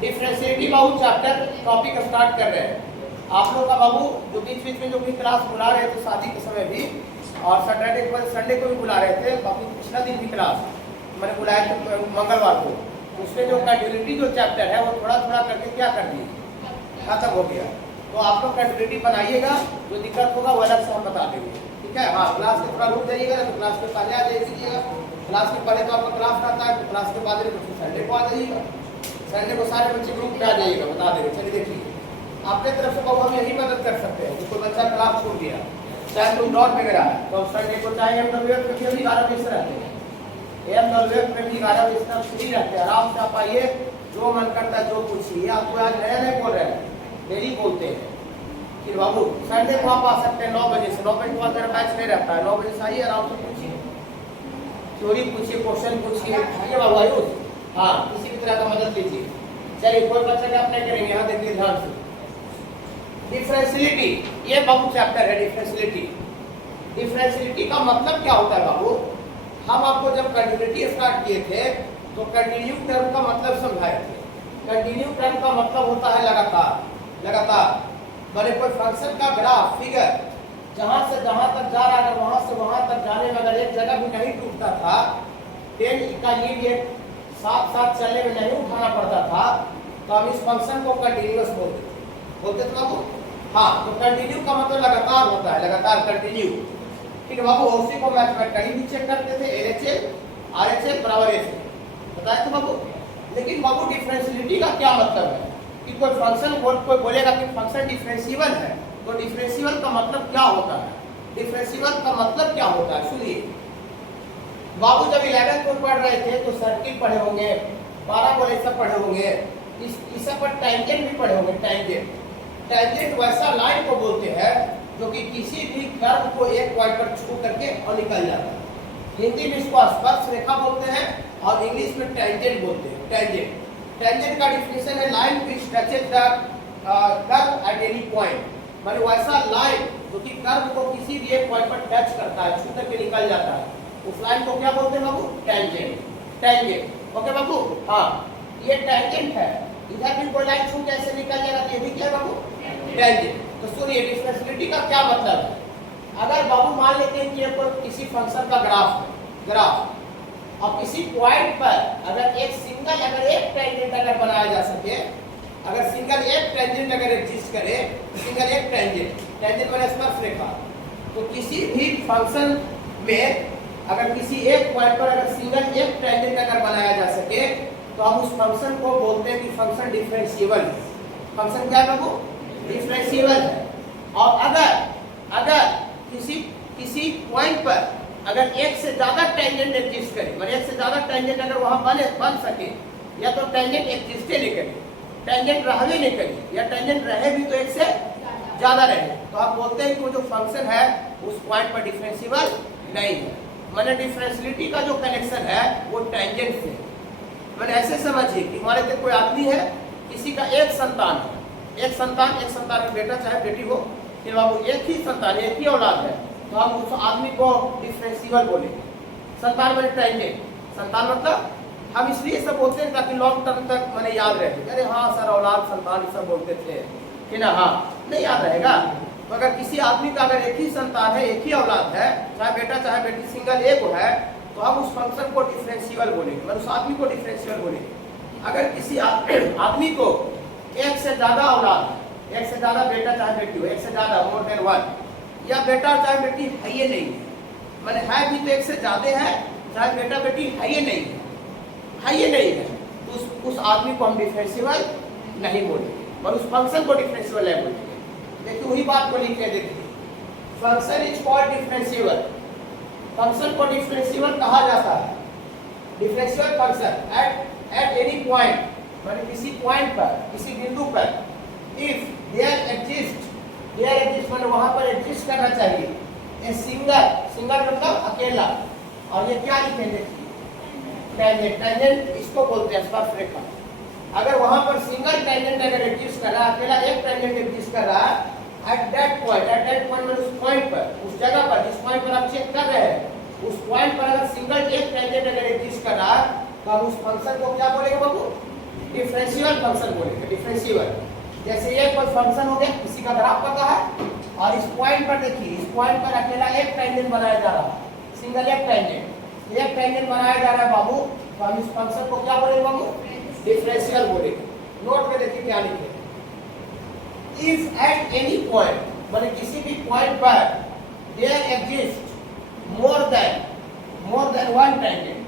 डिफरेंशिएलिटी बाबू chapter topic start कर रहे हैं। आप लोग का बाबू जो बीच बीच में जो भी क्लास बुला रहे थे शादी के समय भी, और सैटरडे के बाद संडे को भी बुला रहे थे, बाकी पिछला दिन भी क्लास मैंने बुलाया थे मंगलवार को, उसमें जो कंटिन्यूटी जो चैप्टर है वो थोड़ा थोड़ा करके क्या कर दिए, खत्म हो गया। तो आप लोग कंटिन्यूटी बनाइएगा, जो दिक्कत होगा वो अलग से हम बता देंगे, ठीक है। हाँ, क्लास के थोड़ा रुक जाइएगा ना, तो क्लास के पहले आ जाइएगा। क्लास के पहले तो आपका क्लास रहता है, तो क्लास के बाद संडे को आ जाइएगा। संडे को सारे बच्चे ग्रुप पे आ जाइएगा, बता देंगे। चलिए देखिए, आपके तरफ से हम यही मदद कर सकते हैं कि कोई बच्चा क्लास छोड़ दिया, चाहे कोई डॉट वगैरह है, तो संडे को चाहे MWF में भी 11 मिस रहते हैं, MWF में भी 11 मिस फ्री रहते हैं। आराम से आप आइए, जो मन करता है जो पूछिए। आपको आज नया नहीं बोल रहे हैं, डेली बोलते हैं कि बाबू संडे को आप आ सकते हैं 9 बजे से। 9 बजे के बाद मेरा बैच नहीं रहता है, 9 बजे से आइए, आराम से पूछिए, थ्योरी पूछिए, क्वेश्चन पूछिए, ठीक है बाबू आयुष। हाँ, किसी भी तरह का मदद लीजिए। चलिए, कोई बच्चा क्या अपने करेंगे, यहाँ देखिए ध्यान से। डिफरेंशियलिटी, ये बाबू चैप्टर है डिफरेंशियलिटी। डिफरेंशियलिटी का मतलब क्या होता है बाबू? हम आपको जब कंटिन्यूटी स्टार्ट किए थे तो कंटिन्यू टर्म का मतलब समझाए थे। कंटिन्यू टर्म का मतलब होता है लगातार, लगातार। मैंने कोई फंक्शन का ग्राफ फिगर जहां से जहां तक जा रहा है, वहां से वहां तक जाने में अगर एक जगह भी नहीं टूटता था, पेन का लीड साथ साथ चलने में नहीं उठाना पड़ता था, तो हम इस फंक्शन को कंटिन्यूअस बोलते थे बाबू। हाँ, तो कंटिन्यू का मतलब लगातार होता है, लगातार, कंटिन्यू, ठीक है बाबू। उसी को मैथमेटिकली भी चेक करते थे, LHS RHS बराबर ऐसे बताया था बाबू। लेकिन बाबू डिफरेंशियलिटी का क्या मतलब है कि कोई फंक्शन कोई बोलेगा कि फंक्शन डिफरेंशिएबल है, तो डिफरेंशिएबल का मतलब क्या होता है? डिफरेंशिएबल का मतलब क्या होता है, सुनिए बाबू। जब 11th में पढ़ रहे थे तो सर्किल पढ़े होंगे, पैराबोला सब पढ़े होंगे, इस सब पर टेंजेंट भी पढ़े होंगे। टेंजेंट वैसा लाइन को बोलते हैं जो कि किसी भी कर्व को एक पॉइंट पर छू करके और निकल जाता है। हिंदी में इसको स्पर्श रेखा बोलते हैं और इंग्लिश में टेंजेंट बोलते हैं। टेंजेंट का डिफिनेशन है line which touches the curve at any point, माने वैसा लाइन जो कि कर्व को किसी भी एक पॉइंट पर टच करता है, छू करके निकल जाता है, उस लाइन को क्या बोलते हैं बाबू? टेंजेंट। ओके बाबू। हाँ, ये टेंजेंट है। इधर भी कोई लाइन छू कैसे निकल जाएगा, ये भी क्या है बाबू? टेंजेंट। तो सुनिए, डिफरेंशियलिटी का क्या मतलब है। अगर बाबू मान लेते हैं कि ये कोई किसी फंक्शन का ग्राफ और किसी पॉइंट पर अगर एक टेंजेंट अगर बनाया जा सके, अगर सिंगल एक टेंजेंट अगर एग्जिस्ट करे, सिंगल एक टेंजेंट माने स्पर्श रेखा, तो किसी भी फंक्शन में अगर किसी एक पॉइंट पर अगर सिंगल एक टेंजेंट अगर बनाया जा सके, तो हम उस फंक्शन को बोलते हैं कि फंक्शन डिफरेंशिएबल है। फंक्शन क्या है बाबू? डिफरेंशिएबल है। और अगर किसी पॉइंट पर अगर एक से ज्यादा टेंजेंट एग्जिस्ट करे, मतलब एक से ज्यादा टेंजेंट अगर वहां बन सके, या तो टेंजेंट एग्जिस्ट नहीं करे, टेंजेंट रहवे नहीं करे, या टेंजेंट रहे भी तो एक से ज्यादा रहे, तो आप बोलते हैं कि वो जो फंक्शन है उस पॉइंट पर डिफरेंशिएबल नहीं है। मैंने डिफरेंशियलिटी का जो कनेक्शन है वो टेंजेंट से। मैंने ऐसे समझिए कि हमारे तक कोई आदमी है, किसी का एक संतान है, एक संतान में बेटा चाहे बेटी हो, फिर बाबू एक ही संतान, एक ही औलाद है, तो हम उस आदमी को डिफरेंशिएबल बोलेंगे। संतान मैंने टेंजेंट, संतान मतलब हम इसलिए सब बोलते हैं ताकि लॉन्ग टर्म तक मैंने याद रहे। अरे हाँ सर, औलाद संतान ये सब बोलते थे कि ना, हाँ नहीं याद रहेगा। तो अगर किसी आदमी का अगर एक ही संतान है, एक ही औलाद है, चाहे बेटा चाहे बेटी, सिंगल एक है, तो हम उस फंक्शन को डिफरेंशिएबल बोलेंगे, मतलब उस आदमी को डिफरेंशिएबल बोलेंगे। अगर किसी आदमी को एक से ज्यादा औलाद है, एक से ज्यादा बेटा चाहे बेटी हो, एक से ज्यादा मोर देन वन, या बेटा चाहे बेटी है ये नहीं है, मैंने है भी तो एक से ज्यादा है, चाहे बेटा बेटी है ये नहीं है, तो उस आदमी को हम डिफरेंशिएबल नहीं बोलेंगे, और उस फंक्शन को डिफरेंशिएबल नहीं बोलेंगे। देखिए वही बात को लिखे, देखिए function is called differentiable. Function को डिफरेंशिएबल कहा जाता है। Differentiable function at any point, माने किसी पॉइंट पर, किसी बिंदु पर, इफ देयर एग्जिस्ट माने वहां पर एग्जिस्ट करना चाहिए ए सिंगल मतलब अकेला, और ये क्या लिखेंगे? टेंजेंट इसको बोलते हैं स्पर्श रेखा। अगर वहां पर सिंगल टेंजेंट अगर एग्जिस्ट कर रहा है, अकेला एक टेंजेंट एग्जिस्ट कर रहा है, एट दैट पॉइंट में उस पॉइंट पर, उस जगह पर जिस पॉइंट पर आप चेक कर रहे हैं, उस पॉइंट पर अगर सिंगल एक टेंजेंट अगर एग्जिस्ट कर रहा है, तो हम उस फंक्शन को क्या बोलेंगे बाबू? डिफरेंशियल फंक्शन बोलेंगे, डिफरेंशियल। जैसे ये कोई फंक्शन हो गया, किसी का ग्राफ पता है और इस पॉइंट पर देखिए, इस पॉइंट पर अकेला एक टेंजेंट बनाया जा रहा है, सिंगल एक टेंजेंट बनाया जा रहा है बाबू, तो हम इस फंक्शन को क्या बोलेंगे बाबू? डिफरेंशियल बोलेंगे। नोट में देखिए क्या लिखे, इफ एट एनी पॉइंट, माने किसी भी पॉइंट पर there exist more than one tangent,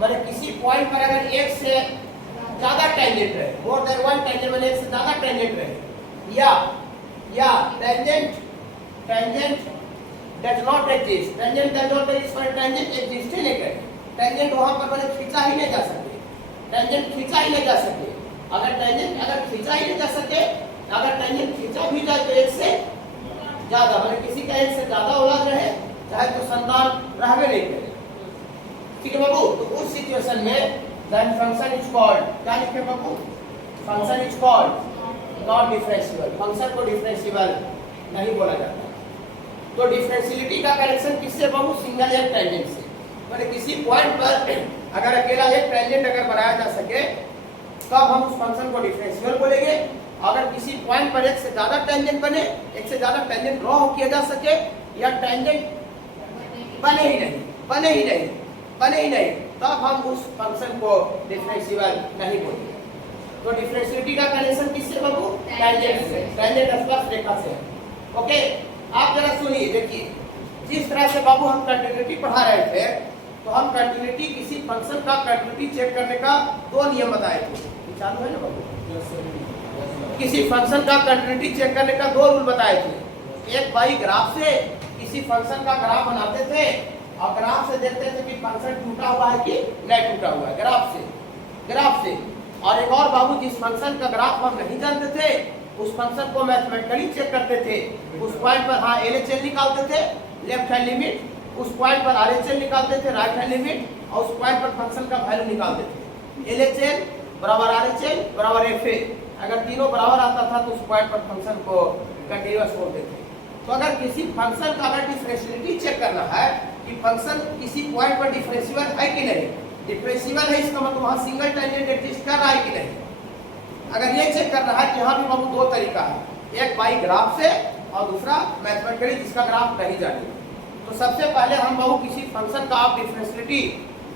माने किसी पॉइंट पर अगर एक से ज्यादा टेंजेंट रहे, मोर देन वन टेंजेंट माने एक से ज्यादा टेंजेंट रहे, या टेंजेंट डज नॉट एग्जिस्ट, पर टेंजेंट एग्जिस्ट ही नहीं करे, टेंजेंट वहां पर माने खींचा ही नहीं जा सके, टेंजेंट खींचा ही नहीं जा सके। अगर टेंजेंट खींचा ही नहीं जा सके, अगर टेंजेंट खींचा भी जाए तो एक से ज्यादा, माने किसी का एक से ज्यादा औलाद रहे, चाहे तो संतान रहवे नहीं करे, ठीक है बाबू। तो उस सिचुएशन में then function is called, क्या लिखे बाबू? function is called not differentiable, function को डिफरेंशिएबल नहीं बोला जाता। तो डिफरेंशियलिटी का कनेक्शन किससे बाबू? सिंगल एक टेंजेंट से, माने किसी पॉइंट पर अगर अकेला एक टेंजेंट अगर बनाया जा सके तब हम उस फंक्शन को डिफरेंशिएबल बोलेंगे। अगर किसी पॉइंट पर एक से ज्यादा टेंजेंट बने, एक से ज्यादा टेंजेंट ड्रॉ किया जा सके, या टेंजेंट बने ही नहीं, तब हम उस फंक्शन को डिफरेंशिएबल नहीं बोलेंगे। तो डिफरेंशियलिटी का कनेक्शन किससे बाबू? टेंजेंट से, टेंजेंट स्पर्श रेखा से। ओके, आप जरा सुनिए, देखिए जिस तरह से बाबू हम कंटिन्यूटी पढ़ा रहे थे, तो हम कंटिन्यूटी, किसी फंक्शन का कंटिन्यूटी चेक करने का दो नियम बताए थे, चालू है ना बाबू? किसी फंक्शन का कंटिन्यूटी चेक करने का दो रूल बताए थे। एक भाई ग्राफ से किसी फंक्शन का ग्राफ बनाते थे और ग्राफ से देखते थे कि फंक्शन टूटा हुआ है कि नहीं टूटा हुआ है, ग्राफ से। और एक और बाबू, जिस फंक्शन का ग्राफ हम नहीं जानते थे, उस फंक्शन को मैथमेटिकली चेक करते थे। उस पॉइंट पर हाँ LHS निकालते थे, लेफ्ट हैंड लिमिट, उस पॉइंट पर RHS निकालते थे, राइट हैंड लिमिट, और उस पॉइंट पर फंक्शन का वैल्यू निकालते थे। LHS बराबर RHS बराबर FA, अगर तीनों बराबर आता था तो उस पॉइंट पर फंक्शन को कंटीन्यूअस बोलते थे। तो अगर किसी फंक्शन का अगर डिफरेंशियलिटी चेक करना है कि फंक्शन किसी पॉइंट पर डिफरेंशिएबल है कि नहीं, डिफरेंशिएबल है इसका मतलब वहाँ सिंगल टेंजेंट एग्जिस्ट कर रहा है कि नहीं। अगर ये चेक करना है कि यहाँ भी बाबू दो तरीका है, एक बाई ग्राफ से और दूसरा मैथमेटिकली जिसका ग्राफ नहीं जाने। तो सबसे पहले हम बाबू किसी फंक्शन का आप डिफरेंशियलिटी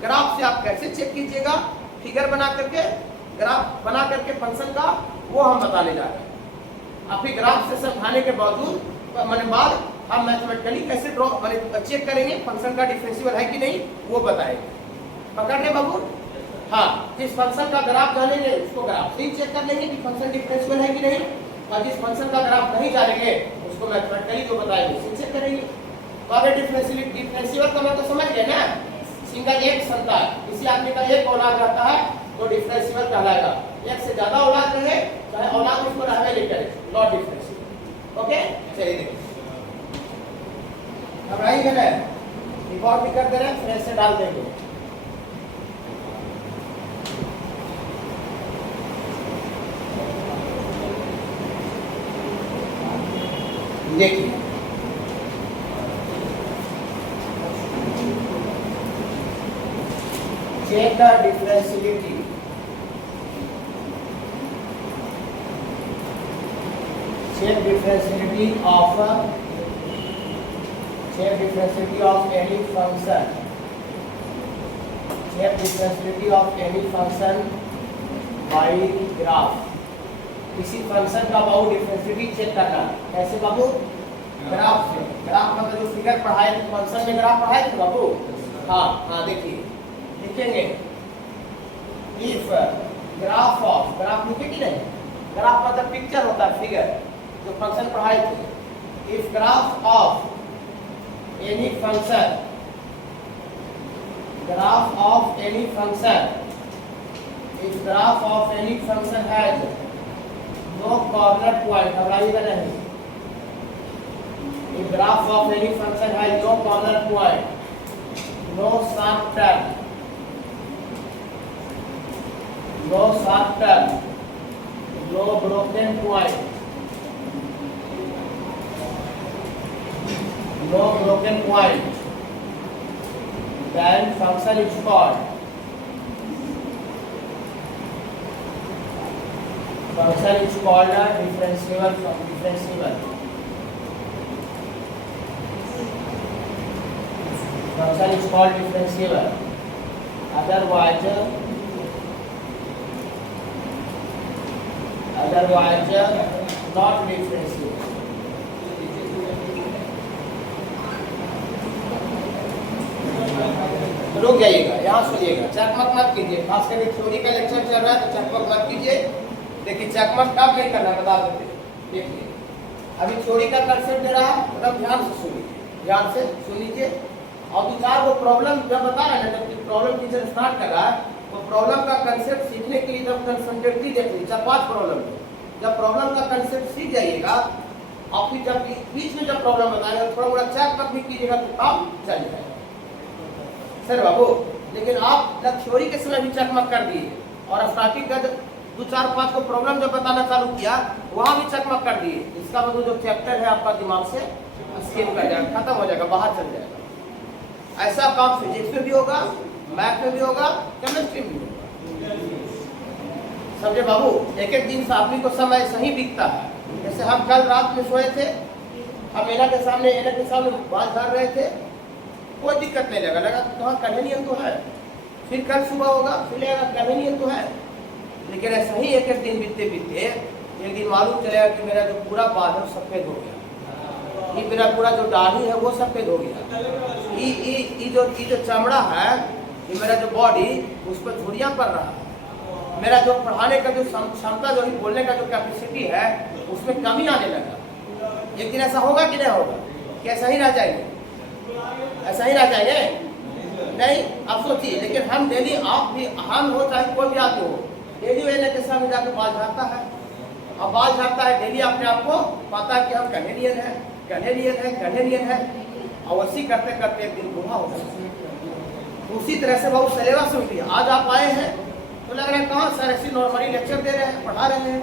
ग्राफ से आप कैसे चेक कीजिएगा, फिगर बना करके, ग्राफ बना करके फंक्शन का, वो हम बताने जा रहे हैं। अभी ग्राफ से समझाने के बावजूद बाद हम मैथमेटिकली कैसे ड्रॉ चेक करेंगे फंक्शन का डिफरेंशिएबल है कि नहीं, वो बताएंगे। पकड़ रहे बाबू? हाँ, जिस फंक्शन का ग्राफ जानेंगे उसको ग्राफ से ही चेक कर लेंगे कि फंक्शन डिफरेंशिएबल है कि नहीं, और जिस फंक्शन का ग्राफ नहीं जानेंगे उसको मैथमेटिकली जो बताएंगे उससे चेक करेंगे। तो अगर डिफरेंशिएबल का मतलब समझ गए ना, सिंगल एक संतान, किसी आदमी का एक औलाद रहता है तो डिफरेंशिएबल कहलाएगा। एक से ज्यादा औलाद रहे, चाहे औलाद उसको रहने नहीं करे, नॉट डिफरेंशिएबल। ओके, चलिए देखिए, घबराइएगा ना, रिकॉर्ड भी कर दे रहे हैं, फ्रेश से डाल देंगे। देखिए check the differentiability of any function, check differentiability of any function by graph। किसी फंक्शन का बाबू डिफरेंशिएबिलिटी चेक करना कैसे बाबू? ग्राफ से। ग्राफ मतलब जो फिगर पढ़ाए थे फंक्शन में, ग्राफ पढ़ाए थे बाबू। हाँ देखिए लिखेंगे, इफ ग्राफ ऑफ, ग्राफ लिखे कि नहीं, ग्राफ मतलब पिक्चर होता है, फिगर जो फंक्शन पढ़ाए थे। If graph of any function, graph of any function, if graph of any function has no corner point, घबराइएगा नहीं, if graph of any function has no corner point, no sharp turn, no sharp turn, no broken point, no broken point, then function is called function is called a differentiable from differentiable. Function is called differentiable. Otherwise not differentiable. रुक जाइएगा, यहाँ सुनिएगा, चकमक मत कीजिए, खास करके theory का लेक्चर चल रहा है तो चकमक मत कीजिए। देखिए चकमक कब नहीं करना बता देते। देखिए अभी थ्योरी का कंसेप्ट दे रहा है, मतलब ध्यान से सुनिए, ध्यान से सुन लीजिए। और विचार वो प्रॉब्लम जब बता रहे हैं, जब प्रॉब्लम टीचर स्टार्ट कर रहा है तो प्रॉब्लम का कंसेप्ट सीखने के लिए जब कंसंट्रेटली देखिए 4-5 प्रॉब्लम, जब प्रॉब्लम का कंसेप्ट सीख जाइएगा और फिर जब बीच में जब प्रॉब्लम बताएगा थोड़ा मोड़ा चकमक भी कीजिएगा तो काम चल जाएगा सर बाबू। लेकिन आप जब थ्योरी के समय भी चकमक कर दिए और स्टार्टिंग का 2-4-5 को प्रॉब्लम जब बताना चालू किया वहां भी चकमक कर दिए, इसका मतलब जो चैप्टर है आपका दिमाग से स्किप कर जाएगा, खत्म हो जाएगा, बाहर चल जाएगा। ऐसा काम फिजिक्स में भी होगा, मैथ में भी होगा, केमिस्ट्री में भी होगा। समझे बाबू। एक एक दिन से आदमी को समय सही दिखता है। जैसे हम कल रात में सोए थे, हम एना के सामने बाल झाड़ रहे थे, कोई दिक्कत नहीं लगा तो कन्वीनियंट तो है। फिर कल सुबह होगा फिर लगेगा कन्वीनियंट तो है। लेकिन ऐसा ही एक एक दिन बीतते बीतते एक दिन मालूम चलेगा कि मेरा जो पूरा बादल सफेद हो गया, ये मेरा पूरा जो दाढ़ी है वो सफेद हो गया, ये जो चमड़ा है, ये मेरा जो बॉडी उस पर झुर्रियाँ पड़ रहा है, मेरा जो पढ़ाने का जो क्षमता जो बोलने का जो कैपेसिटी है उसमें कमी आने लगा। एक दिन ऐसा होगा कि नहीं होगा? क्या ऐसा ही रह जाएंगे? ऐसा ही रह जाएंगे? नहीं, आप सोचिए। लेकिन हम डेली, आप भी, हम हो चाहे कोई भी आदमी हो, डेली वेले के सामने जाकर बाल झाड़ता है और बाल झाड़ता है डेली, अपने आप को पता है कि हम कनेडियन है, और वैसी करते करते एक दिन बूढ़ा हो जाता है। उसी तरह से बहुत सिलेबस में भी आज आप आए हैं तो लग रहा है कहाँ सर ऐसी नॉर्मली लेक्चर दे रहे हैं, पढ़ा रहे हैं,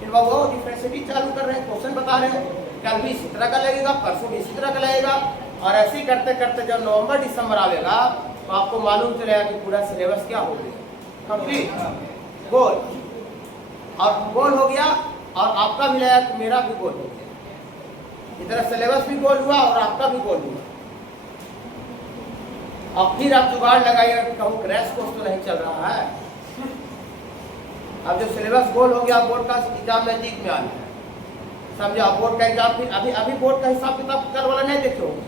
फिर वो डिफरेंशिएटी चालू कर रहे हैं, क्वेश्चन बता रहे हैं, कल भी इसी तरह का लगेगा, परसों भी इसी तरह का लगेगा। और ऐसे ही करते करते जब नवंबर दिसंबर आएगा तो आपको मालूम चलेगा कि पूरा सिलेबस क्या हो गया, कंप्लीट गोल। और गोल हो गया और आपका भी लगा कि मेरा भी गोल हो गया, इधर सिलेबस भी गोल हुआ और आपका भी गोल हुआ। अब फिर आप जुगाड़ लगाइएगा कि कहूँ क्रैश कोर्स तो नहीं चल रहा है। अब जब सिलेबस गोल हो गया, बोर्ड का एग्जाम नजदीक में आ गया, समझे। आप बोर्ड का एग्जाम फिर अभी बोर्ड का हिसाब किताब कल वाला नहीं देखे होंगे,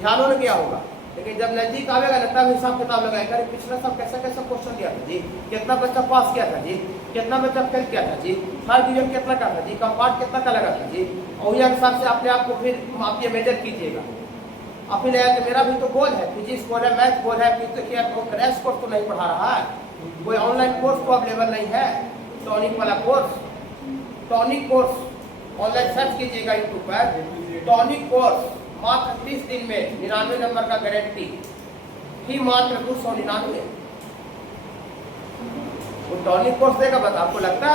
ध्यान होने गया होगा। लेकिन जब नजदीक आवेगा ना तब हिसाब किताब लगाएगा, पिछला साल कैसा कैसा क्वेश्चन दिया था जी, कितना बच्चा पास किया था जी, कितना बच्चा फेल किया था जी, थर्ड डिवीजन कितना का था जी, कंपार्ट कितना का लगा था जी। और उसी हिसाब से अपने आप को फिर आप ये मेजर कीजिएगा। आप ही लगा कि मेरा भी तो गोल है, फिजिक्स गोल है, मैथ गोल है, फिर तो क्या क्रैश कोर्स तो नहीं पढ़ा रहा है, कोई ऑनलाइन कोर्स तो अवेलेबल नहीं है, टॉनिक वाला course, tonic course online search कीजिएगा यूट्यूब पर, टॉनिक कोर्स मात्र 30 दिन में 99 नंबर का गारंटी, ही मात्र 299। वो टॉनिक कोर्स देगा बता, आपको लगता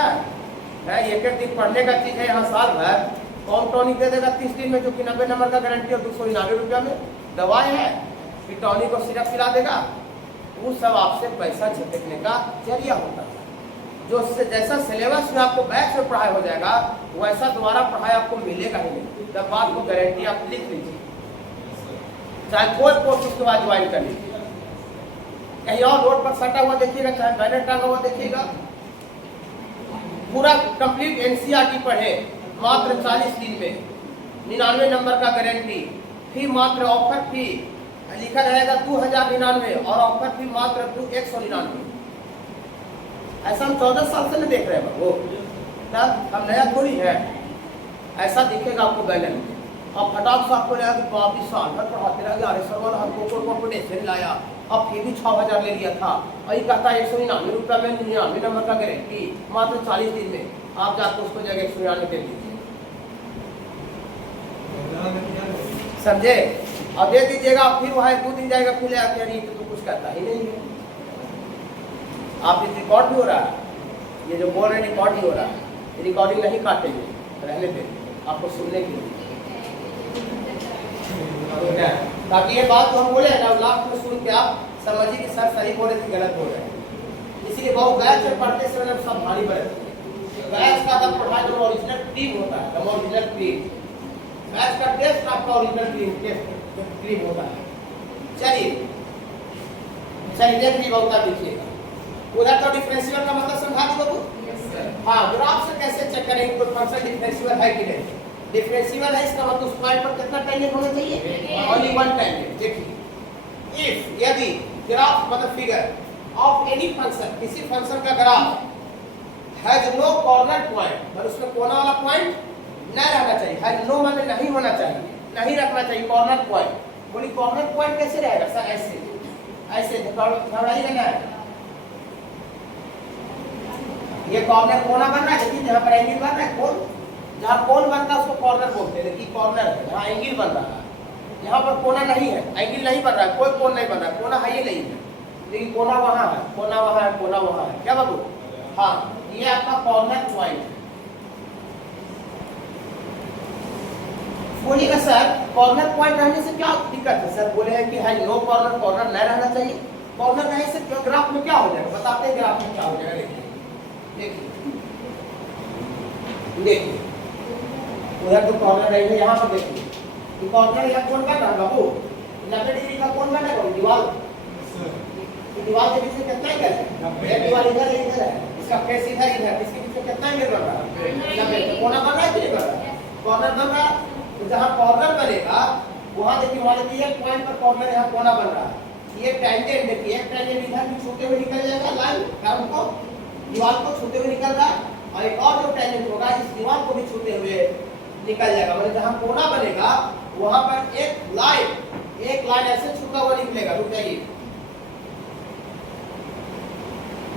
है एक एक दिन पढ़ने का चीज है, यहाँ साल भर कौन टॉनिक दे देगा 30 दिन में, जो कि 90 नंबर का गारंटी और 299 रुपया में दवाई है, फिर टॉनिक को सिरप पिला देगा। वो सब आपसे पैसा झपकने का जरिया होता है। जो जैसा सिलेबस में आपको बैच में पढ़ाई हो जाएगा वैसा दोबारा पढ़ाई आपको मिलेगा ही नहीं। जब बात को गारंटी आप लिख लीजिए, चाहे कोई कोर्स उसके बाद ज्वाइन कर लीजिए, कहीं और रोड पर सटा हुआ देखिएगा, चाहे बैनर टांगा हुआ देखिएगा, पूरा कंप्लीट एनसीईआरटी पढ़े मात्र 40 दिन में, 99 नंबर का गारंटी, फी मात्र ऑफर फी लिखा रहेगा 2099 और ऑफर फी मात्र 199। ऐसा हम 14 साल से नहीं देख रहे हैं वो, तब हम नया थोड़ी है। ऐसा दिखेगा आपको बैनर में, अब फटाक से आपको लगा कि 22 साल भर पढ़ाते रह गया, अरे सर वाला हमको कॉम्पिटिशन लाया, अब फिर भी 6000 ले लिया था, और ये कहता है 199 रुपया में 99 नंबर का गारंटी मात्र 40 दिन में, आप जाकर उसको जगह 199 दे दीजिए, समझे। अब दे दीजिएगा, फिर वहाँ 2 दिन जाएगा, फिर अरे तो कुछ करता ही नहीं है। आप इस रिकॉर्ड भी हो रहा है, ये जो बोल रहे हैं रिकॉर्ड ही हो रहा है, रिकॉर्डिंग नहीं काटेंगे, रहने दें आपको सुनने के लिए, ताकि ये बात तो हम बोले ना लास्ट में सुन के आप समझिए कि सर सही बोल रहे थे गलत बोल रहे हैं। इसीलिए बहुत बैच में पढ़ते समय सब भारी पड़े, बैच का ज्यादा पढ़ाई तो ओरिजिनल क्रीम होता है, ओरिजिनल क्रीम। मैच का टेस्ट आपका ओरिजिनल क्रीम होता है। चलिए देख ली बहुत देखिएगा। उधर तो डिफरेंशियल का मतलब समझा दी बाबू। हाँ, ग्राफ से कैसे चेक करेंगे कोई फंक्शन डिफरेंशियल है कि नहीं। डिफरेंशियल है इसका मतलब उस पॉइंट पर कितना टेंजेंट होना चाहिए, ओनली वन टेंजेंट। देखिए इफ यदि ग्राफ मतलब फिगर ऑफ एनी फंक्शन, किसी फंक्शन का graph has no corner point, मतलब उसमें कोना वाला पॉइंट न रहना चाहिए। हैज नो मतलब नहीं होना चाहिए, नहीं रखना चाहिए कॉर्नर पॉइंट। बोली कॉर्नर पॉइंट कैसे रहेगा सर, ऐसे ऐसे थोड़ा ही रहना है। ये कॉर्नर कोना बन रहा है, देखिए जहाँ पर एंगल बन रहा है, कोन जहाँ कोन बनता है उसको कॉर्नर बोलते हैं। देखिए कॉर्नर है, जहाँ एंगल बन रहा है। यहाँ पर कोना नहीं है, एंगल नहीं बन रहा है, कोई कोन नहीं बन रहा है, कोना है ही नहीं है, लेकिन कोना वहाँ है, कोना वहाँ है, कोना वहाँ है। क्या बाबू? हाँ, ये आपका कॉर्नर पॉइंट है। बोलिएगा सर कॉर्नर पॉइंट रहने से क्या दिक्कत है सर? बोले हैं कि है नो कॉर्नर, कॉर्नर नहीं रहना चाहिए। कॉर्नर नहीं से क्यों, ग्राफ में क्या हो जाएगा बताते हैं, ग्राफ में क्या हो जाएगा। देखिए उधर तो कॉर्नर नहीं है, यहाँ पर देखिए तो कॉर्नर यहाँ कौन बन रहा है बाबू, 90 डिग्री का कौन बन रहा है दीवार। दीवार के बीच में कितना एंगल है, एक दीवार इधर इधर है, इसका फेस इधर इधर, इसके बीच में कितना एंगल बन रहा है, 90। कोना बन रहा है कि नहीं बन रहा है, कॉर्नर बन रहा है। तो जहाँ कॉर्नर बनेगा वहाँ देखिए, वहाँ देखिए एक पॉइंट पर कॉर्नर यहाँ कोना बन रहा है। ये टेंजेंट देखिए, एक टेंजेंट इधर भी छूते हुए निकल जाएगा, लाइन कर्व को दीवार को छूते हुए निकल रहा है, और एक और जो टेंजेंट होगा इस दीवार को भी छूते हुए निकल जाएगा। मतलब जहाँ कोना बनेगा वहाँ पर एक लाइन ऐसे छूता हुआ निकलेगा। रुक जाइए,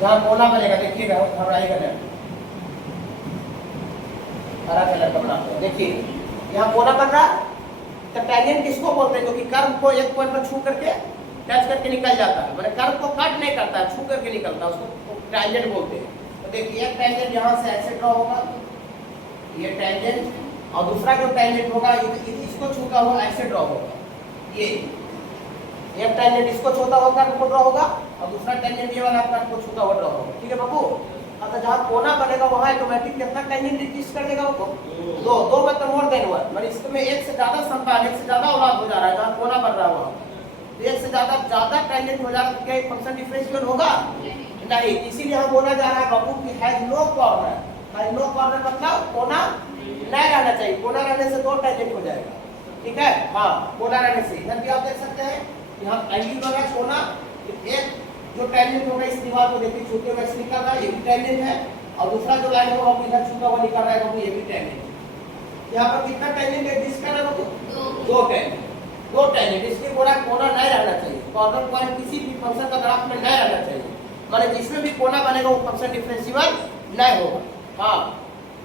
जहाँ कोना बनेगा देखिएगा, घबराइएगा नहीं, हरा कलर का बनाते हैं। देखिए यहाँ कोना बन रहा है, तो टेंजेंट किसको बोलते हैं? क्योंकि कर्व को एक पॉइंट पर छू करके टच करके निकल जाता है, मतलब कर्व को कट नहीं करता है, छू करके निकलता है, उसको टेंजेंट बोलते हैं। तो देखिए एक टेंजेंट यहाँ से ऐसे ड्रॉ होगा, ये टेंजेंट, और दूसरा जो टेंजेंट होगा इसको छूता हुआ ऐसे ड्रॉ होगा। ये एक टेंजेंट इसको छूता हुआ कर्व को ड्रॉ होगा, और दूसरा टेंजेंट ये वाला कर्व को छूता हुआ ड्रॉ होगा। ठीक है बाबू? अगर जहाँ कोना बनेगा वहाँ ऑटोमेटिक कितना टेंजेंट एग्जिस्ट कर देगा वो? दो मतलब मोर देन वन, मतलब इसमें एक से ज्यादा संतान, एक से ज्यादा औलाद हो जा रहा है। जहाँ कोना बन रहा है वहाँ तो एक से ज्यादा टेंजेंट हो जा रहा है, क्या फंक्शन डिफरेंशियल होगा? नहीं। इसीलिए हम बोला जा रहा है बाबू कि has no corner. Has no corner मतलब कोना नहीं रहना चाहिए, कोना रहने से दो टेंजेंट हो जाएगा। ठीक है? हाँ, कोना रहने से। इधर भी आप देख सकते हैं यहाँ एंगल बना कोना, एक जो टेंजेंट होगा इस दीवार को देखिए छूते हुए ऐसे निकल रहा है, ये भी टेंजेंट है, और दूसरा जो लाइन होगा वो इधर छूता हुआ निकल रहा है बाबू, ये भी टेंजेंट। यहाँ पर कितना टेंजेंट एग्जिस्ट कर रहा है बाबू? दो टेंजेंट। इसलिए बोला कोना नहीं रहना चाहिए, कॉर्नर पॉइंट किसी भी फंक्शन का ग्राफ में नहीं रहना चाहिए, मतलब जिसमें भी कोना बनेगा वो फंक्शन डिफरेंशिएबल नहीं होगा। हाँ,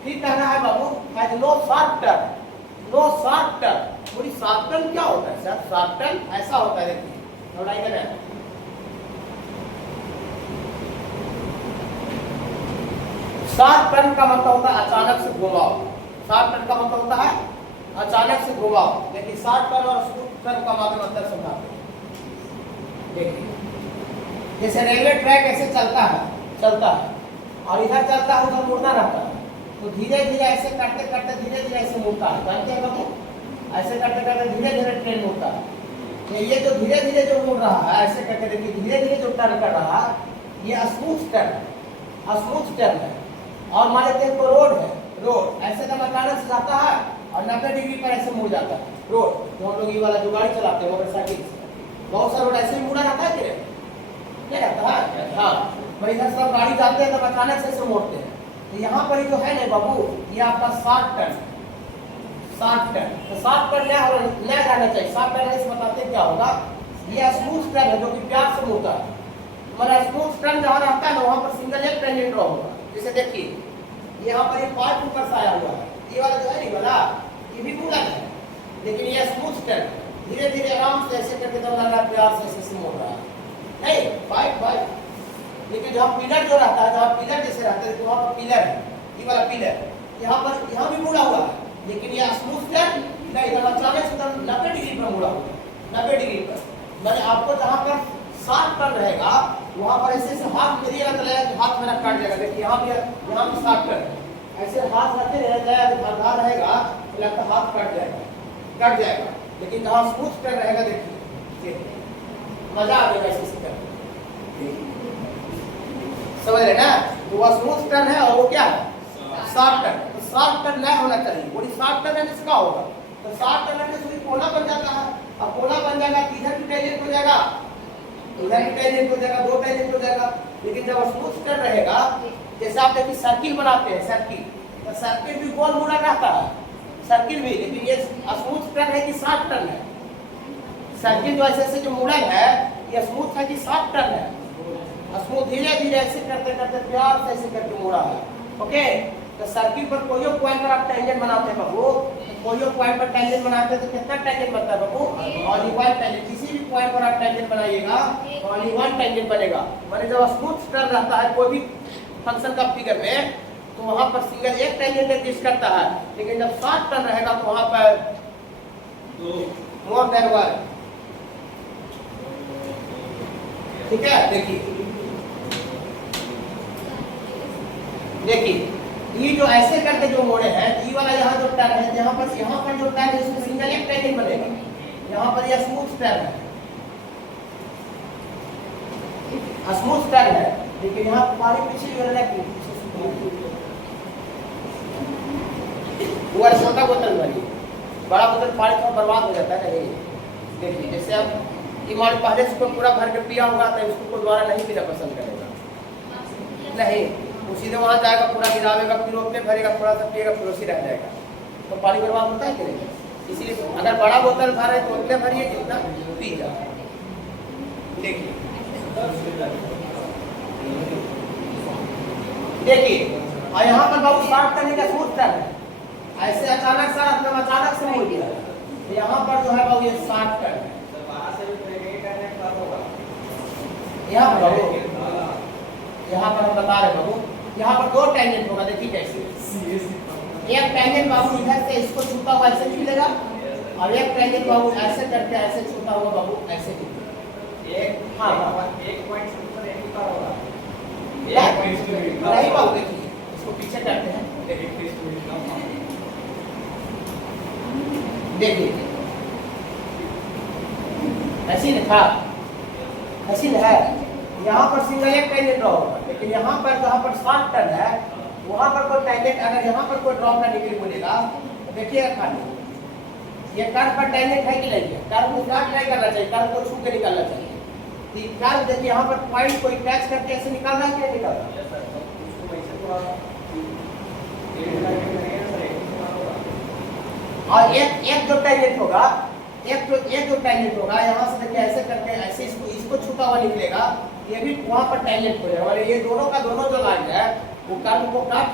ठीक कहना है बाबू। Has no sharp turn, no sharp turn. पूरी शार्प टर्न क्या होता है सर? शार्प टर्न ऐसा होता है, देखिए थोड़ा इधर है, शार्प टर्न का मतलब होता है अचानक से घुमाव। शार्प टर्न का मतलब होता है अचानक से घुमाव। देखिए शार्प टर्न और स्मूथ टर्न का मतलब समझाते हैं। देखिए जैसे रेलवे ट्रैक ऐसे चलता है और इधर चलता है उधर मुड़ना रहता है, तो धीरे धीरे ऐसे करते करते धीरे धीरे ऐसे मुड़ता है। जानते हैं बाबू? ऐसे करते करते धीरे धीरे ट्रेन मुड़ता है। तो ये जो धीरे धीरे जो मुड़ रहा है ऐसे करके देखिए, धीरे धीरे जो टर्न कर रहा है ये स्मूथ टर्न है। और मान लेते हैं रोड है, रोड ऐसे का अचानक से जाता है और 90 डिग्री पर ऐसे मुड़ जाता है रोड। तो हम लोग ये वाला जो गाड़ी चलाते हैं मोटरसाइकिल, बहुत सारा रोड ऐसे ही मुड़ा रहता है कि क्या रहता है? हाँ, भाई इधर सब गाड़ी जाते हैं तब अचानक से ऐसे मोड़ते हैं। तो यहाँ पर जो है ना बाबू, ये आपका शार्प टर्न। तो शार्प टर्न नहीं रहना चाहिए। शार्प टर्न से बताते क्या होगा, ये स्मूथ टर्न है जो कि प्यार से मुड़ता है। मतलब स्मूथ टर्न जहाँ रहता है ना वहाँ पर सिंगल एक टेंजेंट ड्रॉ होगा। जैसे देखिए यहाँ पर ये पार्ट ऊपर से आया हुआ है, ये वाला जो है नहीं वाला, ये भी मुड़ा है, लेकिन ये स्मूथ टर्न धीरे धीरे आराम से ऐसे करके दम लगा प्यार से ऐसे मोड़ रहा है। नहीं बाइक, लेकिन जहाँ पिलर जो रहता है, जहाँ पिलर जैसे रहता है, तो वहाँ पर पिलर है, ये वाला पिलर यहाँ भी मुड़ा हुआ है, लेकिन ये स्मूथ टर्न नहीं, एकदम अचानक से 90 डिग्री पर मुड़ा हुआ है, 90 डिग्री पर। मैंने आपको जहाँ पर शार्प टर्न रहेगा वहाँ पर ऐसे हाथ मेरिएगा तो लगेगा हाथ मेरा काट जाएगा। देखिए यहाँ भी शार्प टर्न है, ऐसे हाथ रखे रहेगा, धरधार रहेगा तो लगता हाथ कट जाएगा। लेकिन जहाँ स्मूथ टर्न रहेगा देखिए मजा आ जाएगा ऐसे कर, समझ रहे ना। तो वह स्मूथ टर्न है और वो क्या है शार्प टर्न। तो शार्प टर्न नहीं होना चाहिए, वो शार्प टर्न है इसका होगा। तो शार्प टर्न में थोड़ी कोना बन जाता है, अब कोना बन जाएगा तो इधर भी टेंजेंट हो जाएगा, इधर भी टेंजेंट हो जाएगा, दो टेंजेंट हो जाएगा। लेकिन जब स्मूथ टर्न रहेगा, जैसे आप देखिए सर्किल बनाते हैं, सर्किल तो सर्किल भी गोल मुड़ा रहता है, सर्किल भी। लेकिन ये स्मूथ टर्न है कि शार्प टर्न है? सर्किल जो ऐसे जो मुड़न है ये स्मूथ है कि शार्प टर्न है? स्मूथ धीरे धीरे ऐसे करते करते प्यार से ऐसे करके मुड़ा है। ओके, तो सर्किल पर कोई पॉइंट पर आप टेंजेंट बनाते हैं बाबू, कोई पॉइंट पर टेंजेंट बनाते हैं तो कितना टेंजेंट बनता है बाबू? Only one tangent. किसी भी पॉइंट पर आप टेंजेंट बनाइएगा ओनली वन टेंजेंट बनेगा। माने जब स्मूथ टर्न रहता है कोई भी फंक्शन का फिगर में तो वहां पर सिंगल एक टेंजेंट एग्जिस्ट करता है। लेकिन जब शार्प टर्न रहेगा तो वहां पर मोर देन वन। ठीक है, देखिए ये जो ऐसे करके जो मोड़े हैं, ये वाला यहाँ जो टर्न है, यहाँ पर जो टर्न है इसमें सिंगल एक टेंजेंट बनेगा। यहाँ पर यह स्मूथ टर्न है, स्मूथ टर्न है। लेकिन यहाँ पानी पीछे वो छोटा बोतल भरी, बड़ा बोतल पानी थोड़ा बर्बाद हो जाता है। नहीं देखिए, जैसे आप ईमान पहले से पूरा भर के पिया होगा तो इसको कोई दोबारा नहीं पीना पसंद करेगा, नहीं वो सीधे वहाँ जाएगा, पूरा गिरावेगा, फिर उतने भरेगा, थोड़ा सा पिएगा, फिर उसी रह जाएगा। तो पानी बर्बाद होता है कि नहीं? इसीलिए अगर बड़ा बोतल भरे तो उतने भरिए जितना पी जाए। देखिए और यहाँ पर बाबू शार्प करने का स्मूथ टर्न है, ऐसे अचानक से मतलब अचानक से मुड़ गया। तो यहाँ पर जो है बाबू ये शार्प टर्न है। यहाँ पर बाबू, यहाँ पर हम बता रहे बाबू, यहाँ पर दो टेंजेंट होगा। देखिए कैसे, एक टेंजेंट बाबू इधर से इसको छूता हुआ ऐसे मिलेगा और एक टेंजेंट बाबू ऐसे करके ऐसे छूता हुआ बाबू ऐसे एक, हाँ एक पॉइंट होगा नहीं बाबू। देखिए इसको पीछे करते हैं, देखिए ऐसी लिखा, ऐसी है। यहाँ पर सिंगल एक टेंजेंट ड्रॉ होगा, लेकिन यहाँ पर जहाँ पर शार्प टर्न है वहाँ पर कोई टेंजेंट अगर यहाँ पर कोई ड्रॉ करने के लिए बोलेगा तो देखिए खाली ये कर्व पर टेंजेंट है कि नहीं है? कर्व को क्या ट्राई करना चाहिए, कर्व को छू के निकालना चाहिए। कर्व देखिए यहाँ पर पॉइंट कोई टच करके ऐसे निकालना है कि नहीं निकालना? और एक जो टेंजेंट होगा, एक जो टेंजेंट होगा यहाँ से देखिए ऐसे करके ऐसे इसको छूटा हुआ निकलेगा, ये भी वहाँ पर टेंजेंट हो जाएगा। ये दोनों का दोनों जो लाइन है वो कर्व को कट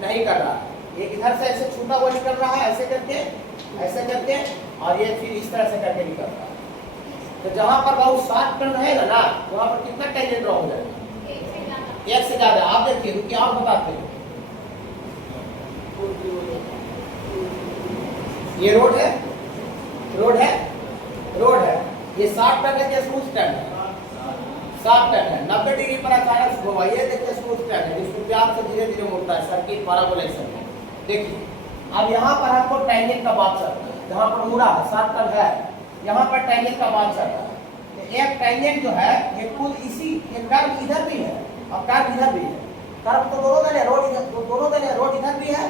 नहीं कर रहा, ये इधर से ऐसे छूटा हुआ निकल रहा है ऐसे करके और ये फिर इस तरह से करके निकल रहा है। तो जहाँ पर बाबू शार्प टर्न रहेगा ना वहाँ पर कितना टेंजेंट ड्रॉ हो जाएगा? एक से ज्यादा। आप देखिए रुकिए और बताते हैं। ये रोड है, ये शार्प टर्न है कि स्मूथ टर्न है? शार्प टर्न है। 90 डिग्री पर अचानक से घुमा, ये देखिए स्मूथ टर्न है, इसको प्यार से धीरे धीरे मुड़ता है सर्किल पैराबोलाइजेशन में। देखिए अब यहाँ पर आपको टेंजेंट का बात चल रहा है, जहाँ पर मुड़ा है शार्प टर्न है, यहाँ पर टेंजेंट का बात चल रहा है। तो एक टेंजेंट जो है ये खुद इसी ये कर्व इधर भी है और कर्व इधर भी है। कर्व तो दोनों तरह रोड इधर, दोनों तरह रोड इधर भी है,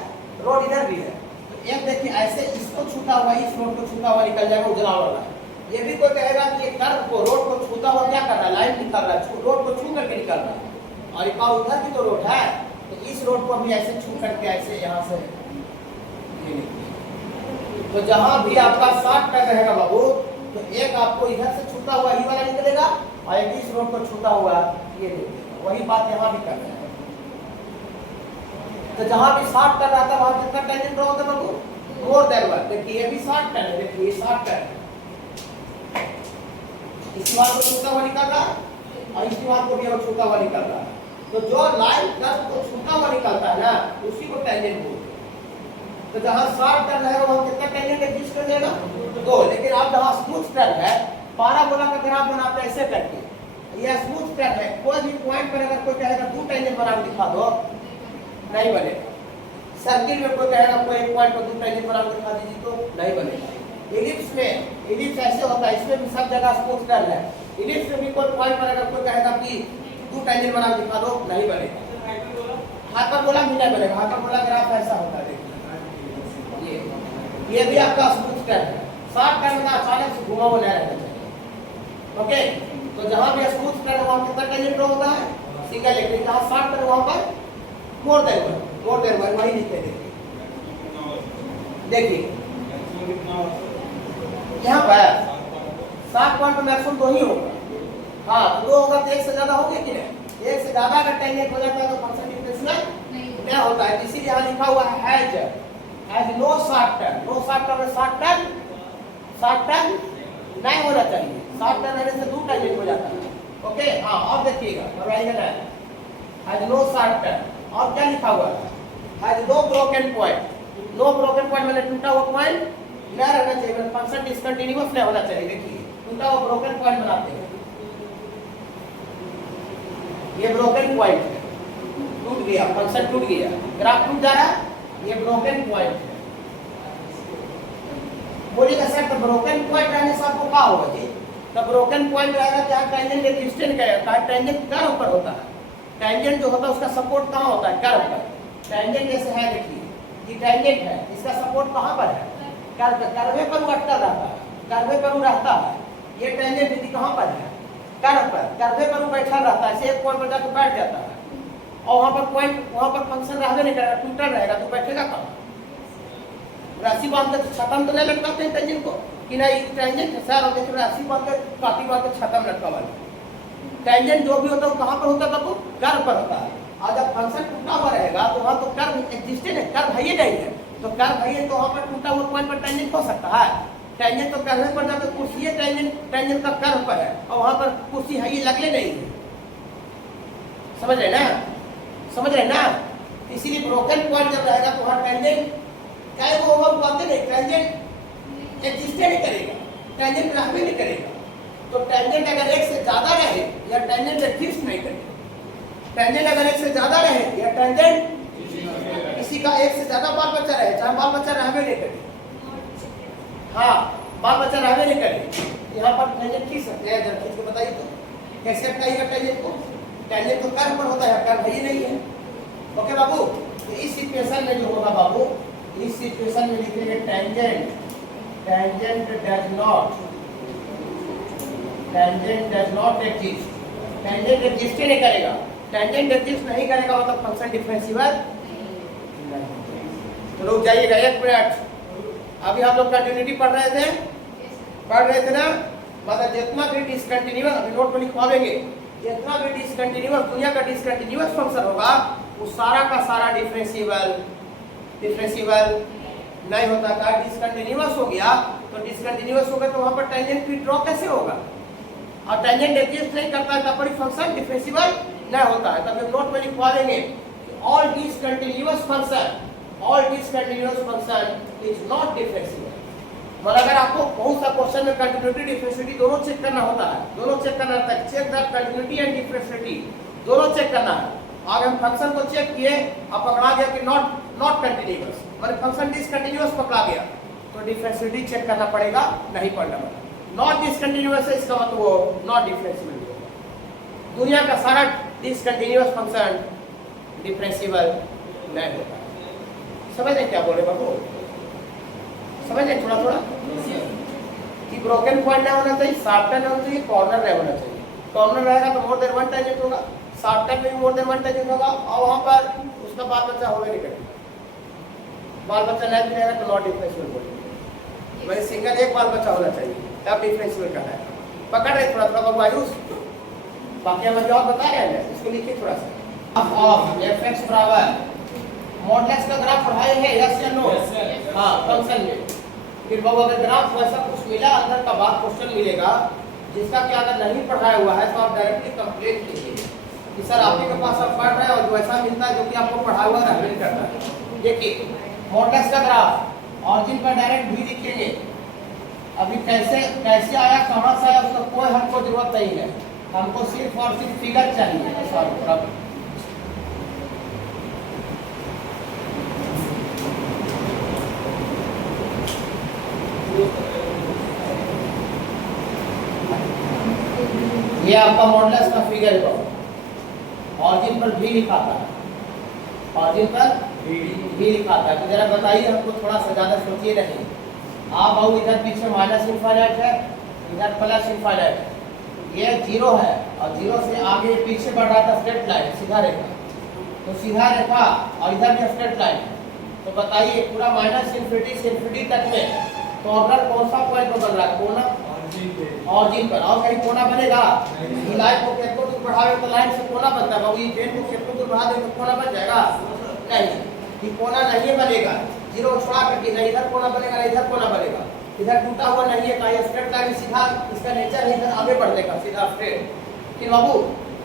रोड इधर भी है। तो एक देखिए ऐसे इसको छूता हुआ इस रोड को छूता हुआ निकल जाएगा उजला वाला। ये भी कोई कहेगा कि ये कर्व को रोड को छूता हुआ क्या कर रहा है, लाइन निकल रहा है, रोड को छू करके निकल रहा है। और एक उधर भी तो रोड है, तो इस रोड को भी ऐसे छू करके ऐसे यहाँ से। तो जहाँ भी आपका शार्प टर्न रहेगा बाबू, तो एक आपको इधर से छूता हुआ ये वाला निकलेगा और एक इस रोड को छूता हुआ ये निकलेगा। वही बात यहाँ भी कर रहे हैं। तो जहाँ भी शार्प टर्न रहता है वहाँ कितना टेंजेंट ड्रॉ होता है बाबू? मोर देन वन। देखिए ये भी शार्प टर्न है, देखिए ये शार्प टर्न है, इस बार को छूता हुआ निकल रहा है और इस बार को भी छूता हुआ निकल रहा है। तो जो लाइन कर्व को छूता हुआ निकलता है ना उसी को टेंजेंट बोलते हैं। तो जहाँ शार्प टर्न है वहाँ कितना टेंजेंट एग्जिस्ट कर जाएगा? 2। लेकिन आप जहाँ स्मूथ टर्न है, पैराबोला का ग्राफ बनाते हैं ऐसे करके, यह स्मूथ टर्न है, कोई भी पॉइंट पर अगर कोई कहेगा 2 टेंजेंट बना के दिखा दो, नहीं बनेगा। सर्किल में कोई कहेगा कोई एक पॉइंट पर 2 टेंजेंट बना के दिखा दीजिए तो नहीं बनेगा। इलिप्स में इलिप्स ऐसे होता है, इसमें भी सब जगह स्पोर्ट्स कर है। इलिप्स में भी कोई पॉइंट पर अगर कोई कहेगा कि 2 टेंजेंट बना के दिखा दो, नहीं बनेगा। हाइपरबोला भी नहीं बनेगा। हाइपरबोला ग्राफ ऐसा होता है, देखिए ये भी आपका स्मूथ टर्न है। शॉर्ट टर्न का अचानक से घुमा हुआ नहीं रहना चाहिए। ओके, तो जहां भी स्मूथ टर्न वहां कितना टेंजेंट ड्रॉ होता है, सिंगल। लेकिन जहां शॉर्ट टर्न वहां पर मोर देन वन वही लिखे। देखिए यहाँ पर 7 पॉइंट मैक्सिमम 2 ही होगा। हाँ, तो 2 होगा तो 1 से ज्यादा हो गया कि नहीं? 1 से ज्यादा अगर टेंजेंट हो जाता है तो फंक्शन डिफरेंशियल क्या होता है? इसीलिए यहाँ लिखा हुआ है has no short turn. No short turn में शॉर्ट टर्न नहीं होना चाहिए। शॉर्ट टर्न रहने से 2 टेंजेंट हो जाता है। ओके, हाँ, अब देखिएगा घबराइएगा नहीं। हैज नो शॉर्ट टर्न और क्या लिखा हुआ है? Has no broken point. No broken point मतलब टूटा हुआ पॉइंट ना रहना चाहिए, मतलब फंक्शन डिसकंटीन्यूअस नहीं होना चाहिए। देखिए टूटा हुआ ब्रोकन पॉइंट बनाते हैं, ये ब्रोकन पॉइंट है, टूट गया, फंक्शन टूट गया, ग्राफ टूट जा रहा है, ये ब्रोकन पॉइंट है। बोलिएगा सर तो ब्रोकन पॉइंट रहने से आपको क्या होगा जी? तो ब्रोकन पॉइंट रहेगा जहाँ टेंजेंट एक्सिस्टेंट करेगा, टेंजेंट कर्व पर होता है। टेंजेंट जो होता है उसका सपोर्ट कहाँ होता है? कर्व पर। टेंजेंट जैसे है, देखिए ये टेंजेंट है, इसका सपोर्ट कहाँ पर है? कर्व पर। कर्वे पर अटका रहता है, कर्वे पर रहता है। ये टेंजेंट यदि कहाँ पर है? कर्व पर। कर्वे पर बैठा रहता है, एक पॉइंट पर जाकर बैठ जाता है और वहाँ पर पॉइंट, वहाँ पर फंक्शन रहने नहीं करेगा, टूटा रहेगा, तो बैठेगा कहाँ? राशि बांध कर छतम तो नहीं लटकाते हैं टेंजेंट को कि नहीं टेंजेंट है सर, और देखिए राशि बांध कर काफी बार छतम लटका वाला। टेंजेंट जो भी होता है कहाँ पर होता है बाबू? कर्व पर होता है। और जब फंक्शन टूटा हुआ रहेगा तो वहाँ तो कर्व एक्जिस्टेंट है, कर्व है ही नहीं है, तो कर्व है तो वहाँ पर टूटा हुआ पॉइंट पर टेंजेंट हो सकता है। टेंजेंट तो कर्व पर जाकर कुर्सी टेंजेंट का कर्व पर है और वहाँ पर कुर्सी है ये लगले नहीं है। समझ रहे ना? समझ रहे ना? इसीलिए ब्रोकन पॉइंट जब रहेगा तो वहाँ टेंजेंट क्या वो हम कहते नहीं, टेंजेंट एक्जिस्टेंट करेगा, टेंजेंट रहबे नहीं करेगा। तो टेंजेंट अगर 1 से ज्यादा रहे या टेंजेंट एक्जिस्ट नहीं करेगा। टेंजेंट अगर 1 से ज्यादा रहे या टेंजेंट किसी का 1 से ज्यादा बाल बच्चा रहे, चाहे बाल बच्चा रहबे नहीं करे, हाँ बाल बच्चा रहबे नहीं करे, यहाँ पर टेंजेंट खींच सकते हैं। जब खींच के बताइए तो कैसे हटाइएगा टेंजेंट को? टेंजेंट तो कर्व पर होता है, कर्व ही नहीं है। ओके बाबू, तो इस सिचुएशन में जो होगा बाबू, इस सिचुएशन में लिखेंगे tangent does not exist. Tangent exist नहीं करेगा। टेंजेंट एग्जिस्ट नहीं करेगा मतलब फंक्शन डिफरेंशिएबल नहीं। तो रुक जाइएगा 1 मिनट। अभी हम लोग कंटिन्यूटी पढ़ रहे थे ना? मतलब जितना भी डिसकंटिन्यूअस, अभी नोट में लिखवाएंगे, जितना भी डिसकंटिन्यूअस दुनिया का डिसकंटिन्यूअस फंक्शन होगा वो सारा का सारा डिफरेंशिएबल नहीं होता। का डिसकंटिन्यूअस हो गया तो डिसकंटिन्यूअस हो गया तो वहां पर टेंजेंट भी ड्रॉ कैसे होगा? और टेंजेंट एग्जिस्ट नहीं करता है तब पर फंक्शन डिफरेंशिएबल नहीं होता है। तब हम नोट में लिखवा देंगे all discontinuous function is not differentiable. मतलब अगर आपको बहुत सा क्वेश्चन में कंटिन्यूटी डिफरेंशिएबिलिटी दोनों चेक करना होता है, दोनों चेक करना रहता है, check that continuity and differentiability दोनों चेक करना है। आगे हम फंक्शन को चेक किए और पकड़ा गया कि नॉट कंटिन्यूअस, मतलब फंक्शन डिसकंटिन्यूअस पकड़ा गया तो डिफरेंशिएबिलिटी चेक करना पड़ेगा, नहीं पढ़ना पड़ेगा। नॉट डिसकंटिन्यूअस है इसका मतलब वो नॉट डिफरेंशिएबल होगा। दुनिया का सारा डिसकंटिन्यूअस फंक्शन डिफरेंशिएबल नहीं होता। समझ रहे क्या बोले बाबू? समझ रहे थोड़ा थोड़ा कि ब्रोकन पॉइंट नहीं होना चाहिए, शॉर्ट टर्न होना चाहिए, कॉर्नर नहीं होना चाहिए। कॉर्नर रहेगा तो मोर देन 1 टेंजेंट होगा, शॉर्ट टर्न में भी मोर देन 1 टेंजेंट होगा और वहां पर उसका बाल बच्चा होगा नहीं करेगा। बाल बच्चा नहीं भी रहेगा तो नॉट डिफरेंशिएबल बोलेंगे। वही सिंगल एक बाल बच्चा होना चाहिए तब डिफरेंशिएबल करना है। पकड़ रहे थोड़ा थोड़ा बाबू आयुष, बाकी हम जवाब बता रहे हैं, इसको लिखिए थोड़ा सा। ऑफ एफ(x) बराबर मॉडुलस का ग्राफ पढ़ाए हैं यस या नो? हाँ फंक्शन में। फिर बाबू अगर ग्राफ वैसा कुछ मिला अंदर का बात क्वेश्चन मिलेगा जिसका क्या अगर नहीं पढ़ाया हुआ है तो आप डायरेक्टली कंप्लेंट कीजिए कि सर आपके के पास आप पढ़ रहे हैं और वैसा मिलता है जो कि आपको पढ़ा हुआ रहने करता है। देखिए मॉडुलस का ग्राफ ऑरिजिन पर डायरेक्ट भी लिखेंगे। अभी कैसे आया, कहाँ से आया उसका कोई हमको जरूरत नहीं है, हमको सिर्फ और सिर्फ फिगर चाहिए। ये आपका मॉडुलस का फिगर है, ऑरिजिन पर भी लिखा था, ऑरिजिन पर भी लिखा था। तो जरा बताइए हमको, थोड़ा सा ज़्यादा सोचिए नहीं आप। और इधर पीछे माइनस इनफाइनाइट है, इधर प्लस इनफाइनाइट है, ये 0 है और 0 से आगे पीछे बढ़ रहा था स्ट्रेट लाइन, सीधा रेखा, तो सीधा रेखा और इधर भी स्ट्रेट लाइन। तो बताइए पूरा माइनस इन्फिनिटी से इन्फिनिटी तक में कॉर्नर कौन सा पॉइंट पर बन रहा है? कोना ऑरिजिन पर। और कहीं कोना बनेगा? लाइन को कितना दूर बढ़ावे तो लाइन से कोना बनता है, ये पेन को कितना दूर बढ़ा दे तो कोना बन जाएगा? नहीं, ये कोना नहीं बनेगा। 0 छोड़ा करके ना इधर कोना बनेगा ना इधर कोना बनेगा, इधर टूटा हुआ नहीं है, कहीं स्ट्रेट लाइन सीधा, इसका नेचर है इधर आगे बढ़ने का, सीधा स्ट्रेट। कि बाबू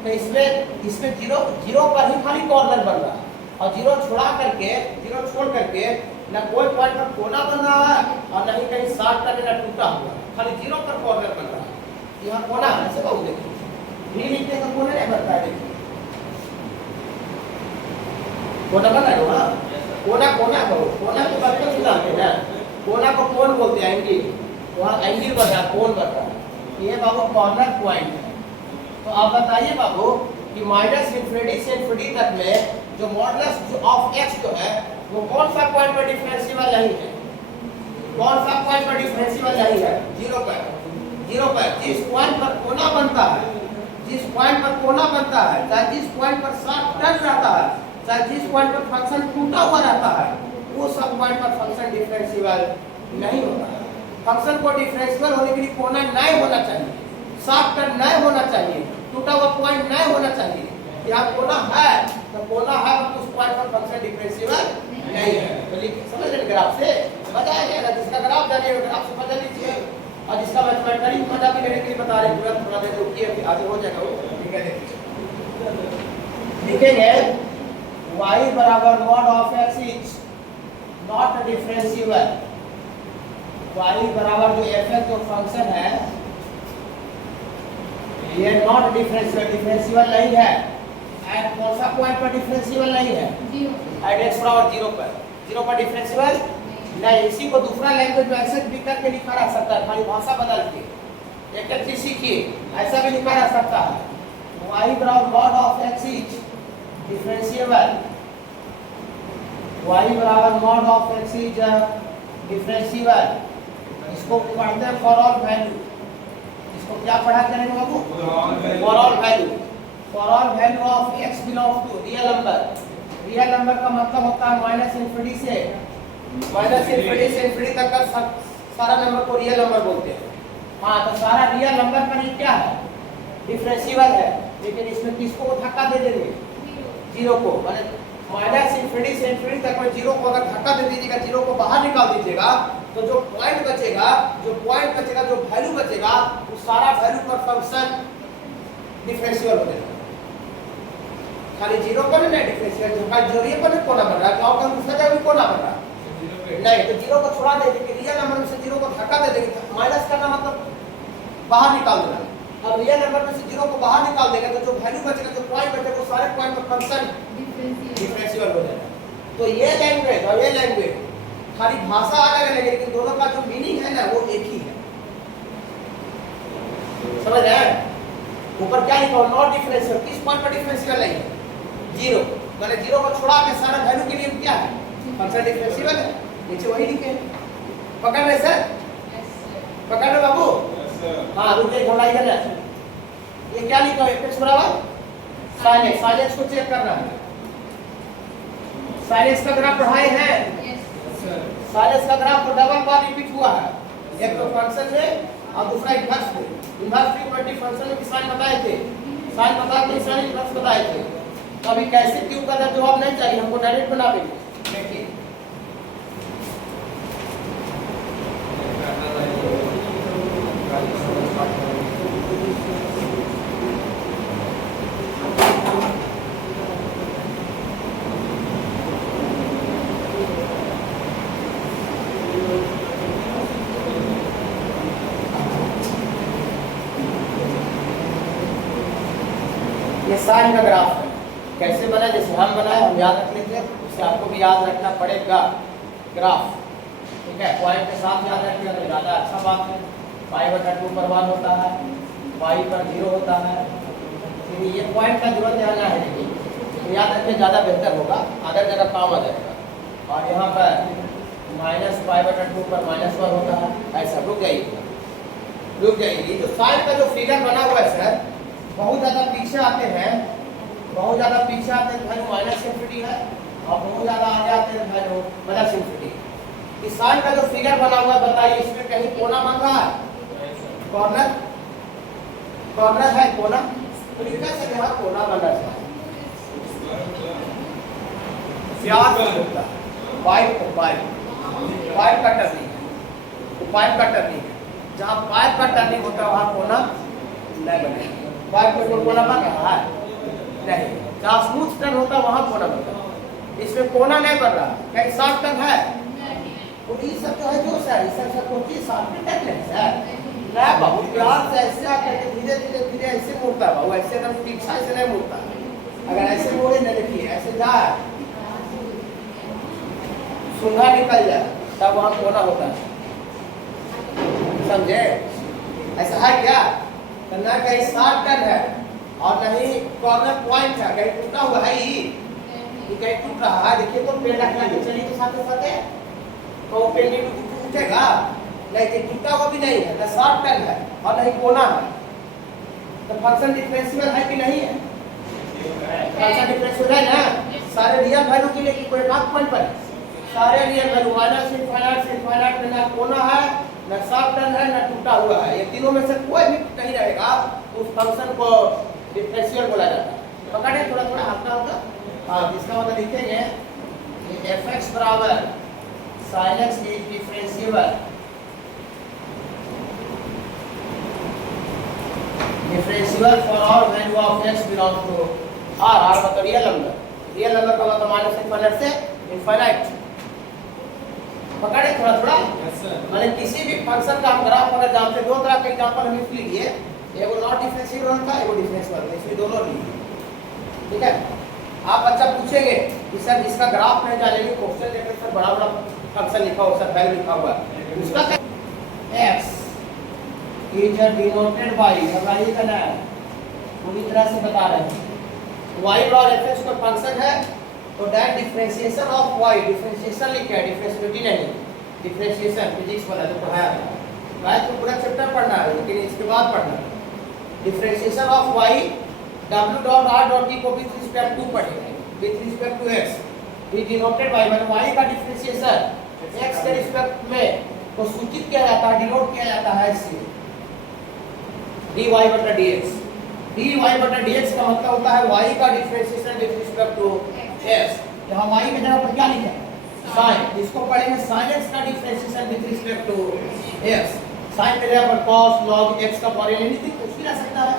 तो इसमें 0 पर ही खाली कॉर्नर बन रहा है, और 0 छोड़ करके ना कोई पॉइंट पर कोना बन रहा है और ना ही कहीं शॉर्ट करके ना टूटा हुआ, खाली 0 पर कॉर्नर बन रहा है। यहाँ कोना है, ऐसे बाबू देखिए, भी लिखने का कोना नहीं बनता है, देखिए कोना बन रहा है ना, कोना को बर्तन से जानते हैं ना, कोना को कोण बोलते हैं, एंगल, वहाँ एंगल बन रहा है, कोण बन रहा है, ये बाबू कॉर्नर पॉइंट है। तो आप बताइए बाबू कि माइनस इन्फिनिटी से इन्फिनिटी तक में जो मॉडुलस ऑफ x जो है वो कौन सा पॉइंट पर डिफरेंशिएबल नहीं है? कौन सा पॉइंट पर डिफरेंशिएबल नहीं है? 0 पर। जिस पॉइंट पर कोना बनता है, चाहे जिस पॉइंट पर शॉर्ट टच रहता है, चाहे जिस पॉइंट पर फंक्शन टूटा हुआ रहता है, वो सब पॉइंट पर फंक्शन डिफरेंशिएबल नहीं होता है। फंक्शन को डिफरेंशिएबल होने के लिए कोना नहीं होना चाहिए, शॉर्ट टच नहीं होना चाहिए, टूटा हुआ पॉइंट नहीं होना चाहिए। यहाँ कोना है तो उस पॉइंट पर फंक्शन डिफरेंशिएबल नहीं है। तो समझ रहे ग्राफ से बताया गया, जिसका ग्राफ जानिए ग्राफ से बदल लीजिए, और जिसका मैथमेटिकली मजा भी लेने के लिए बता रहे हैं, तुरंत थोड़ा देर रुकिए, आगे हो जाएगा वो। ठीक है, लिखेंगे y बराबर mod of x is not differentiable. y बराबर जो f जो फंक्शन है ये नॉट डिफरेंशिएबल नहीं है। एट कौन सा पॉइंट पर डिफरेंशिएबल नहीं है? 0 एट x बराबर 0 पर डिफरेंशिएबल नहीं। इसी को दूसरा लैंग्वेज में ऐसे भी करके लिखा जा सकता है, खाली भाषा बदल के, एक चीज सीखिए, ऐसा भी लिखा जा सकता है y बराबर mod of x is differentiable, y बराबर mod of x is differentiable. इसको पढ़ते हैं फॉर ऑल वैल्यू। इसको क्या पढ़ा करेंगे बाबू? For all value of x belong to real number का मतलब होता है माइनस इन्फिनिटी से इन्फिनिटी तक का सारा नंबर को रियल नंबर बोलते हैं। हाँ, तो सारा रियल नंबर का ये क्या है? डिफरेंशिएबल है। लेकिन इसमें किसको धक्का दे देंगे? 0 को। माने माइनस इन्फिनिटी से इन्फिनिटी तक में 0 को अगर धक्का दे दीजिएगा, 0 को बाहर निकाल दीजिएगा, तो जो पॉइंट बचेगा, जो वैल्यू बचेगा, वो सारा वैल्यू पर फंक्शन डिफरेंशिएबल हो जाएगा। खाली 0 पर नहीं डिफरेंशिएबल, खाली जोड़िए पर कोना बन रहा है, क्या होगा? दूसरा जगह भी कोना बन रहा है नहीं, तो 0 को छोड़ा दे देंगे, रियल नंबर में से 0 को धक्का दे देंगे, माइनस करना मतलब बाहर निकाल देना। अब रियल नंबर में से 0 को बाहर निकाल देंगे तो जो वैल्यू बचेगा, जो पॉइंट बचेगा, वो सारे पॉइंट पर फंक्शन डिफरेंशिएबल हो जाएगा। तो ये लैंग्वेज और ये लैंग्वेज खाली भाषा अलग है, लेकिन दोनों का जो मीनिंग है ना वो एक ही है। समझ रहे हैं? ऊपर क्या लिखा हो? Not differentiable. किस पॉइंट पर डिफरेंशिएबल नहीं है? 0। मैंने 0 को छोड़ा के सारा वैल्यू के लिए क्या है? फंक्शन डिफरेंशिएबल है। नीचे वही लिखे, पकड़ रहे सर? पकड़ रहे बाबू? हाँ, रुकिए, घबराइए करना। ये क्या लिखा है? x बराबर साइन x को चेक करना है। साइन x का ग्राफ पढ़ाए हैं? साइन x का ग्राफ तो डबल बार रिपीट हुआ है, एक तो फंक्शन में और दूसरा इन्वर्स में। इन्वर्स फ्रीक्वेंसी फंक्शन में साइन बताए थे, साइन बता के साइन इन्वर्स बताए थे। तो अभी कैसे क्यों का जवाब नहीं चाहिए हमको, डायरेक्ट बना देंगे। देखिए ये साइन का ग्राफ है, कैसे बना? जैसे हम बनाए, हम याद रख लेते हैं, उससे आपको भी याद रखना पड़ेगा ग्राफ। ठीक है, पॉइंट के साथ याद रखिएगा तो ज़्यादा अच्छा बात है। 5/2 पर 1 होता है, y पर 0 होता है। फिर ये पॉइंट का जरूरत यहाँ ना है, लेकिन तो याद रखिए ज़्यादा बेहतर होगा, अदर जगह काम आ जाएगा। और यहाँ पर -π/2 पर -1 होता है। ऐसा रुक जाइए। तो साइन का जो फिगर बना हुआ है सर, बहुत ज़्यादा पीछे आते हैं तो वैल्यू माइनस इन्फिनिटी है, और बहुत ज़्यादा आगे आते हैं वैल्यू प्लस इन्फिनिटी। इस साइन का जो फिगर बना हुआ है, बताइए इसमें कहीं कोना बन रहा है? कॉर्नर है, कोना। तो लिखा से यहाँ कोना बन रहा है, व्यास होता है, पाइप का टर्निंग है, तो पाइप का टर्निंग है। जहाँ पाइप का टर्निंग होता है वहाँ कोना नहीं बनेगा। पाइप में कोई कोना बन रहा है? नहीं। जहाँ स्मूथ टर्न होता है वहाँ कोना बनता है, इसमें कोना नहीं बन रहा। कहीं शॉर्ट टर्न है? और ये सब जो है जो सर, ये सब होती है शॉर्ट टर्न है सर। मैं बहुत प्यार से ऐसे आकर के धीरे ऐसे मुड़ता है बाबू, ऐसे एकदम पीछा से नहीं मुड़ता। अगर ऐसे मोड़े नहीं, देखिए ऐसे जाए, सुंघा निकल जाए, तब वहाँ कोना होता है, समझे? ऐसा है क्या? तो ना कहीं शॉर्ट टर्न है और नहीं कॉर्नर पॉइंट है, कहीं टूटा हुआ है ही, कहीं टूट रहा है। देखिए तो पेड़ रखना के चलिए तो साथे तो पेड़ टूटेगा नहीं, कि टूटा हुआ भी नहीं है, ना शॉर्ट टर्न है और नहीं कोना है। तो फंक्शन डिफरेंशियल है कि नहीं है? फंक्शन डिफरेंशियल है ना सारे रियल वैल्यू के लिए, कि कोई बात पॉइंट पर सारे रियल वैल्यू माइनस इनफाइनाइट से इनफाइनाइट में ना कोना है, ना शॉर्ट टर्न है, ना टूटा हुआ है। ये तीनों में से कोई भी नहीं रहेगा, उस फंक्शन को डिफरेंशियल बोला जाता है। पकड़े थोड़ा हल्का होगा। हाँ, इसका मतलब लिखेंगे fx बराबर sin x is differentiable for all value of x belong to r मतलब रियल नंबर का मतलब माइनस इनफाइनाइट से इनफाइनाइट। पकड़े थोड़ा मतलब किसी भी फंक्शन का हम ग्राफ अगर जानते, दो तरह के एग्जांपल हम इसके लिए, एगो नॉट डिफरेंशिएबल होता है, एगो डिफरेंशिएबल होता है, इसमें दोनों लिए। ठीक है, आप बच्चा पूछेंगे कि सर जिसका ग्राफ नहीं जानेंगे, क्वेश्चन देखकर सर बड़ा फंक्शन लिखा हुआ, सर वैल्यू लिखा हुआ है, उसका क्या x इज डिनोटेड बाय, बताइए ना, पूरी तरह से बता रहे हैं। y और fx का फंक्शन है, तो that differentiation of y, differentiation लिखा है, डिफरेंशिएबिलिटी नहीं, डिफरेंशिएशन फिजिक्स वाला जो पढ़ाया था, गाइस तो पूरा चैप्टर पढ़ना है, लेकिन इसके बाद पढ़ना है। Differentiation of y w dot r dot t को विद रिस्पेक्ट टू पढ़ेंगे, with respect to x is denoted by, मतलब y का डिफरेंशिएशन x के रिस्पेक्ट में को सूचित किया जाता है, डिनोट किया जाता है इससे dy बटा dx। dy बटा dx का मतलब होता है y का differentiation with respect to x। यहाँ y की जगह पर क्या लिखा है? sin। इसको पढ़ेंगे sin x का differentiation with respect to x। sin की जगह पर cos log x का फॉर्मूला नहीं कुछ भी रह सकता है।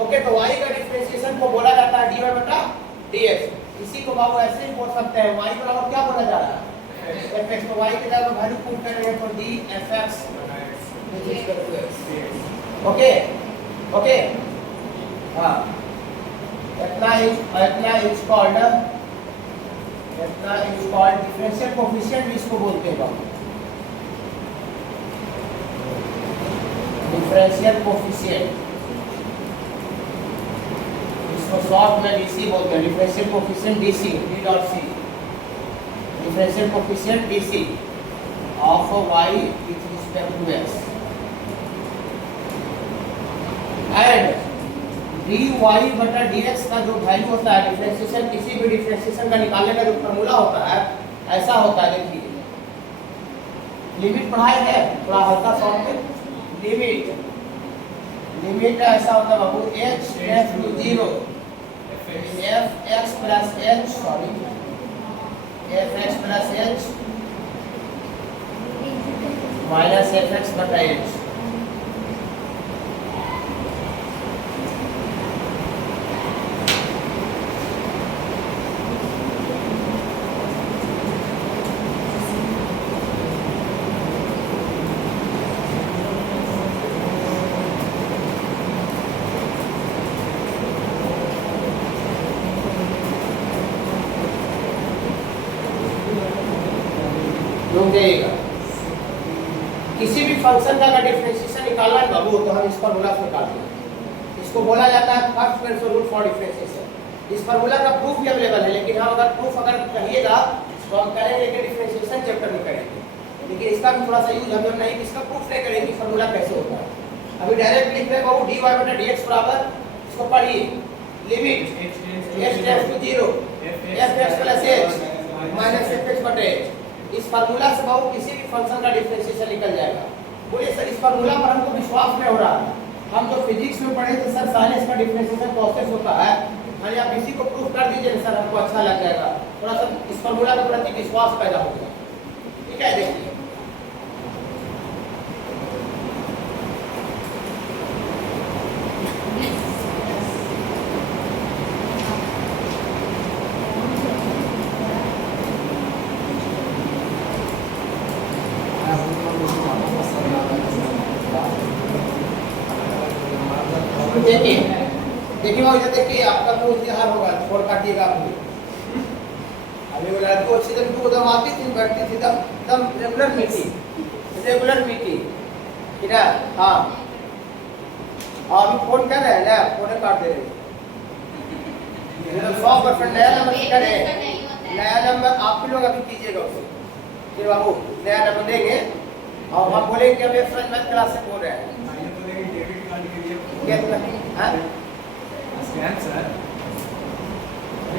ओके, तो y का डिफरेंशिएशन को बोला जाता है dy बटा dx। इसी को बाबू ऐसे ही बोल सकते हैं, y बराबर क्या बोला जा रहा है? fx। तो y की जगह पर वैल्यू पुट करेंगे तो dfx with respect to x। Okay okay, हाँ, इतना इज कॉल्ड डिफरेंशियल कोएफिशिएंट, इसको बोलते हैं बाबू डिफरेंशियल कोएफिशिएंट, इसको शॉर्ट में डीसी बोलते हैं, differential coefficient DC, D dot C, differential coefficient DC of y with respect to x and dy बटा dx का जो वैल्यू होता है, डिफरेंशिएशन किसी भी डिफरेंशिएशन का निकालने का जो फार्मूला होता है, ऐसा होता है। देखिए लिमिट पढ़ाए है, थोड़ा हल्का शॉर्ट में, लिमिट ऐसा होता है बाबू h tends to 0 fx plus h, sorry fx plus h minus fx बटा h। जाइएगा किसी भी फंक्शन का अगर डिफरेंशिएशन निकालना है बाबू, तो हम इस फॉर्मूला से निकालते हैं। इसको बोला जाता है first principle rule for differentiation. इस फार्मूला का प्रूफ भी अवेलेबल है, लेकिन हम अगर प्रूफ अगर कहिएगा तो हम करेंगे कि डिफरेंशिएशन चैप्टर में करेंगे, लेकिन इसका भी थोड़ा सा यूज हम नहीं कि इसका प्रूफ नहीं करेंगे कि फार्मूला कैसे होता है। अभी डायरेक्ट लिख रहे हैं dy बटा dx बराबर, इसको पढ़िए, limit h tends to 0 fx plus h minus fx बटे h। इस फार्मूला से बाबू किसी भी फंक्शन का डिफरेंशिएशन निकल जाएगा। बोलिए सर इस फार्मूला पर हमको विश्वास नहीं हो रहा है। हम जो फिजिक्स में पढ़े थे सर साइन इसका डिफरेंशिएशन प्रोसेस होता है, खाली आप इसी को प्रूफ कर दीजिए सर, हमको अच्छा लग जाएगा, थोड़ा सा इस फार्मूला के प्रति विश्वास पैदा हो गया। ठीक है, देखिए देखिए वो इधर देखिए, आपका तो इतिहास होगा, छोड़ काटिएगा आप भी। अभी वो लड़कों अच्छी तरह तो दम आती थी, बैठती थी, दम रेगुलर मीटिंग ठीक है। हाँ अभी फोन कर रहे हैं ना, फोन काट दे रहे हैं 100% नया नंबर करे, नया नंबर आप लोग अभी कीजिएगा उसे, फिर बाबू नया नंबर देंगे और हम बोलेंगे कि हम एक फ्रेंड क्लास से बोल रहे हैं।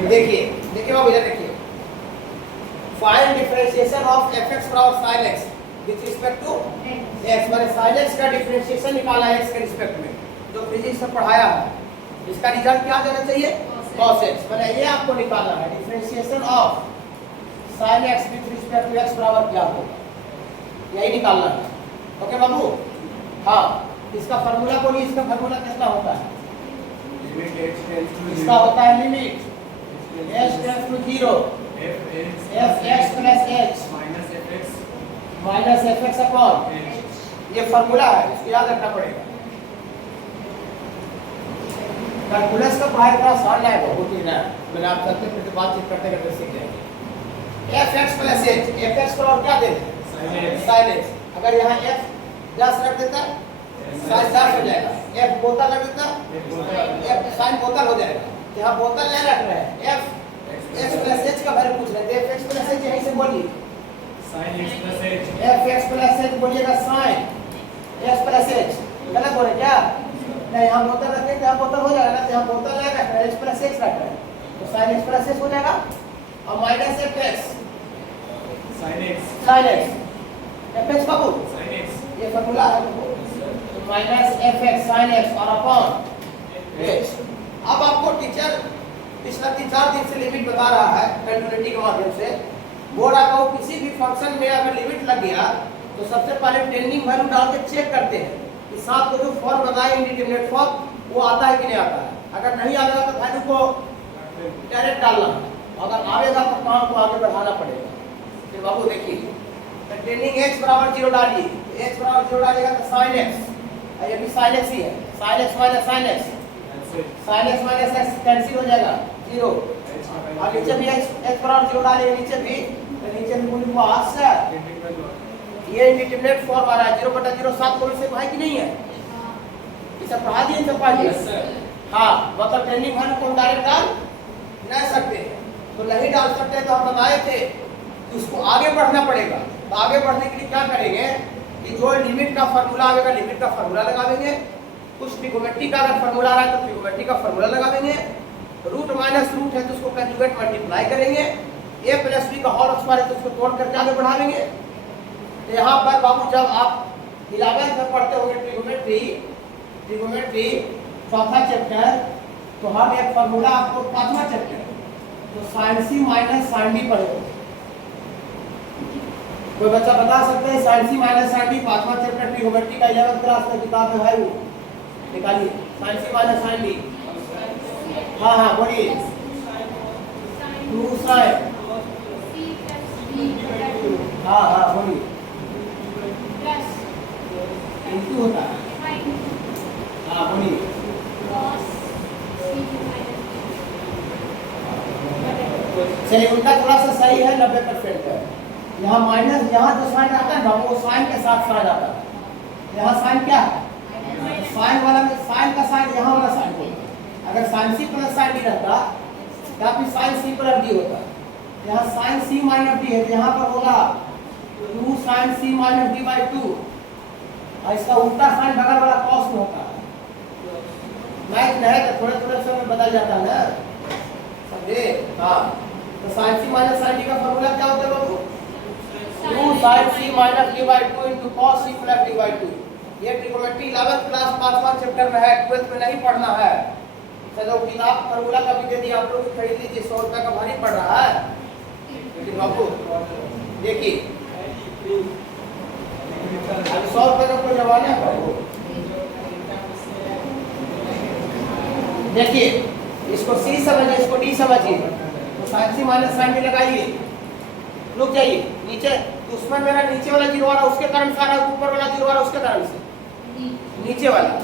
देखिए बाबू इधर देखिए, find differentiation of fx power sin x with respect to x, माने sin x का डिफरेंशिएशन निकाला है x के रिस्पेक्ट में, जो फिजिक्स में पढ़ाया है। इसका रिजल्ट क्या आ जाना चाहिए, cos x, माने ये आपको निकालना है differentiation of sin x with respect to x बराबर क्या होगा, यही निकालना है। ओके बाबू, हाँ इसका फार्मूला बोलिए, इसका फार्मूला कितना होता है, इसका होता है limit h tends to 0 fx plus h minus fx upon, ये फार्मूला है, इसको याद रखना पड़ेगा। कैलकुलस का पढ़ाई थोड़ा आसान है बहुत ही ना, मैंने आप सबसे फिर बातचीत करते करते सीख जाएंगे। fx प्लस h, fx पर और क्या देते sin x, अगर यहाँ f 10 रख देता sin 10 हो जाएगा, f बोतल रख देता f sin बोतल हो जाएगा, यहाँ बोतल नहीं रख रहे हैं, f x प्लस h का वैल्यू पूछ रहे थे, fx प्लस h यहीं से बोलिए sin x प्लस h, fx प्लस h बोलिएगा sin x प्लस h, गलत बोले क्या, नहीं यहाँ बोतल रखें तो यहाँ बोतल हो जाएगा ना, यहाँ बोतल नहीं रख रहे हैं, h प्लस h रख रहे हैं, तो sin x प्लस h हो जाएगा और minus fx sin x fx बाबू sin x, ये फार्मूला है माइनस fx sin x और अपॉन h। अब आपको टीचर पिछला 3-4 दिन से लिमिट बता रहा है कंटिन्यूटी के माध्यम से, बोल रहा है किसी भी फंक्शन में अगर लिमिट लग गया तो सबसे पहले टेंडिंग वैल्यू डाल के चेक करते हैं कि साथ को जो फॉर्म बताया इंडिटरमिनेट फॉर्म वो आता है कि नहीं आता है। अगर नहीं आएगा तो वैल्यू को डायरेक्ट डालना है, अगर आएगा तो काम को आगे बढ़ाना पड़ेगा। फिर बाबू देखिए टेंडिंग x बराबर 0 डालिए, x बराबर 0 डालेगा तो sin x, ये भी sin x ही है, sin x minus sin x, sin x minus x cancel हो जाएगा 0, और नीचे भी x बराबर 0 डालेंगे, नीचे भी तो नीचे भी बोली पास है, ये इंडिटरमिनेट फॉर्म आ रहा है 0/0 7 को से भाई की नहीं है, इसे पढ़ा दिए तो पढ़ा दिए। हाँ मतलब टेंडिंग वैल्यू को डायरेक्ट डाल नहीं सकते, तो नहीं डाल सकते तो हम बताए थे कि उसको आगे बढ़ना पड़ेगा। तो आगे बढ़ने के लिए क्या करेंगे कि जो लिमिट का फार्मूला आएगा लिमिट का फार्मूला लगा देंगे, कुछ ट्रिगोमेट्री का अगर फार्मूला आ रहा है तो ट्रिगोमेट्री का फार्मूला लगा देंगे, रूट माइनस रूट है तो उसको कंजुगेट मल्टीप्लाई करेंगे, a प्लस b का होल स्क्वायर है तो उसको तोड़ करके आगे बढ़ा देंगे। तो यहाँ पर बाबू जब आप 11th में पढ़ते होंगे ट्रिगोमेट्री चौथा चैप्टर, तो हम एक फार्मूला आपको 5वां चैप्टर तो sin c minus sin d पढ़ेंगे। कोई बच्चा बता सकते हैं sin c minus sin d 5वां चैप्टर ट्रिगोमेट्री का 11th क्लास में किताब में है, वो निकालिए sin c minus sin d। हाँ हाँ बोलिए 2 sin, हाँ हाँ बोलिए इनटू होता है, हाँ बोलिए चलिए उनका थोड़ा सा सही है 90% है। यहाँ माइनस, यहाँ जो साइन आता है ना वो साइन के साथ साइन आता है, यहाँ साइन क्या है साइन वाला में साइन का साइन यहाँ वाला साइन होगा। अगर sine C plus sine D रहता तो फिर साइन सी प्लस डी होता। यहाँ साइन सी माइनस डी है तो यहाँ पर होगा 2 sine C minus D by 2 और इसका उल्टा साइन बगल वाला कॉस में होता है। मैथ में है तो थोड़े थोड़े समय बदल जाता है ना, समझे? हाँ, तो sine C minus sine D का फॉर्मूला क्या होता है बाबू? 2 sine C minus D by 2 into cos C plus D by 2। ये ट्रिग्नोमेट्री 11th क्लास 5वां चैप्टर में है, 12th में नहीं पढ़ना है। चलो किताब फॉर्मूला का भी दे दिया, आप लोग खरीद लीजिए, 100 रुपये का भारी पड़ रहा है। लेकिन बाबू देखिए, अभी 100 रुपये का कोई जमाना है बाबू। देखिए, इसको सी समझिए, इसको डी समझिए, तो sine C minus sine D लगाइए, रुक जाइए नीचे। दुश्मन मेरा नीचे वाला जीरो आ रहा उसके कारण से आ रहा है, ऊपर वाला जीरो आ रहा उसके कारण से नीचे वाला।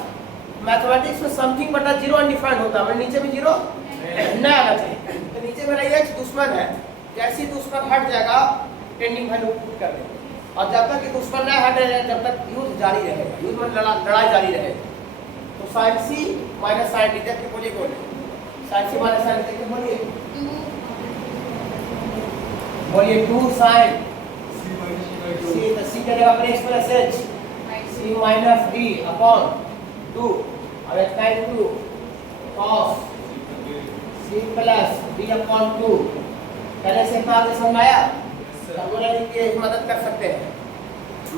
मैथमेटिक्स में समथिंग बटा जीरो अनडिफाइंड होता है, नीचे में जीरो नहीं आना चाहिए। तो नीचे मेरा x दुश्मन है, जैसे ही दुश्मन हट जाएगा टेंडिंग वैल्यू पुट कर देंगे, और जब तक कि दुश्मन नहीं हटेगा तब तक युद्ध जारी रहेगा, युद्ध में लड़ाई जारी रहेगी। तो sine C minus sine D देख के बोलिए, sign C minus sine D देख के बोलिए 2 साइन सी, तो सी का जगह पर x प्लस h, C minus D upon 2 और इतना into cos C plus D upon 2। पहले से इतना आगे समझ आया? फॉर्मूला लिख के मदद कर सकते हैं।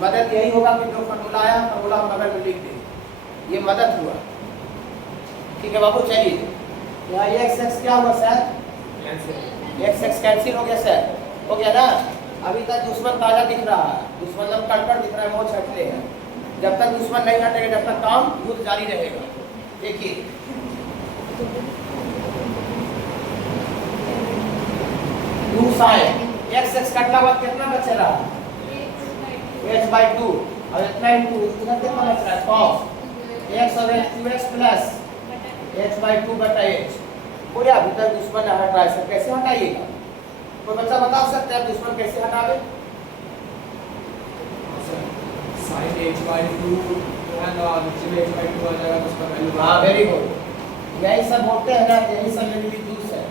मदद यही होगा कि जो फॉर्मूला आया फॉर्मूला हम बगल में लिख दें, ये मदद हुआ। ठीक है बाबू, चलिए यहाँ x x क्या हुआ सर? x x कैंसिल हो गया सर, हो गया ना? अभी तक दुश्मन ताजा दिख रहा है, दुश्मन जब कड़कड़ दिख रहा है, मोच हटले है। जब तक दुश्मन नहीं हटेगा तब तक काम युद्ध जारी रहेगा। देखिए 2 साइन x x कटना बाद कितना बच रहा है? h बाई 2 और इतना इनटू इधर कितना बच रहा है? cos x और x प्लस h बाई 2 बटा h। बोले अभी तक दुश्मन नहीं हट रहा है, कैसे हटाइएगा? कोई बच्चा बता सकता है दुश्मन कैसे हटावे? sin h by 2 है ना, नीचे में h by 2 आ जाएगा, उसका वैल्यू। हाँ वेरी गुड, यही सब होते हैं ना, यही सब मेरी जूस है।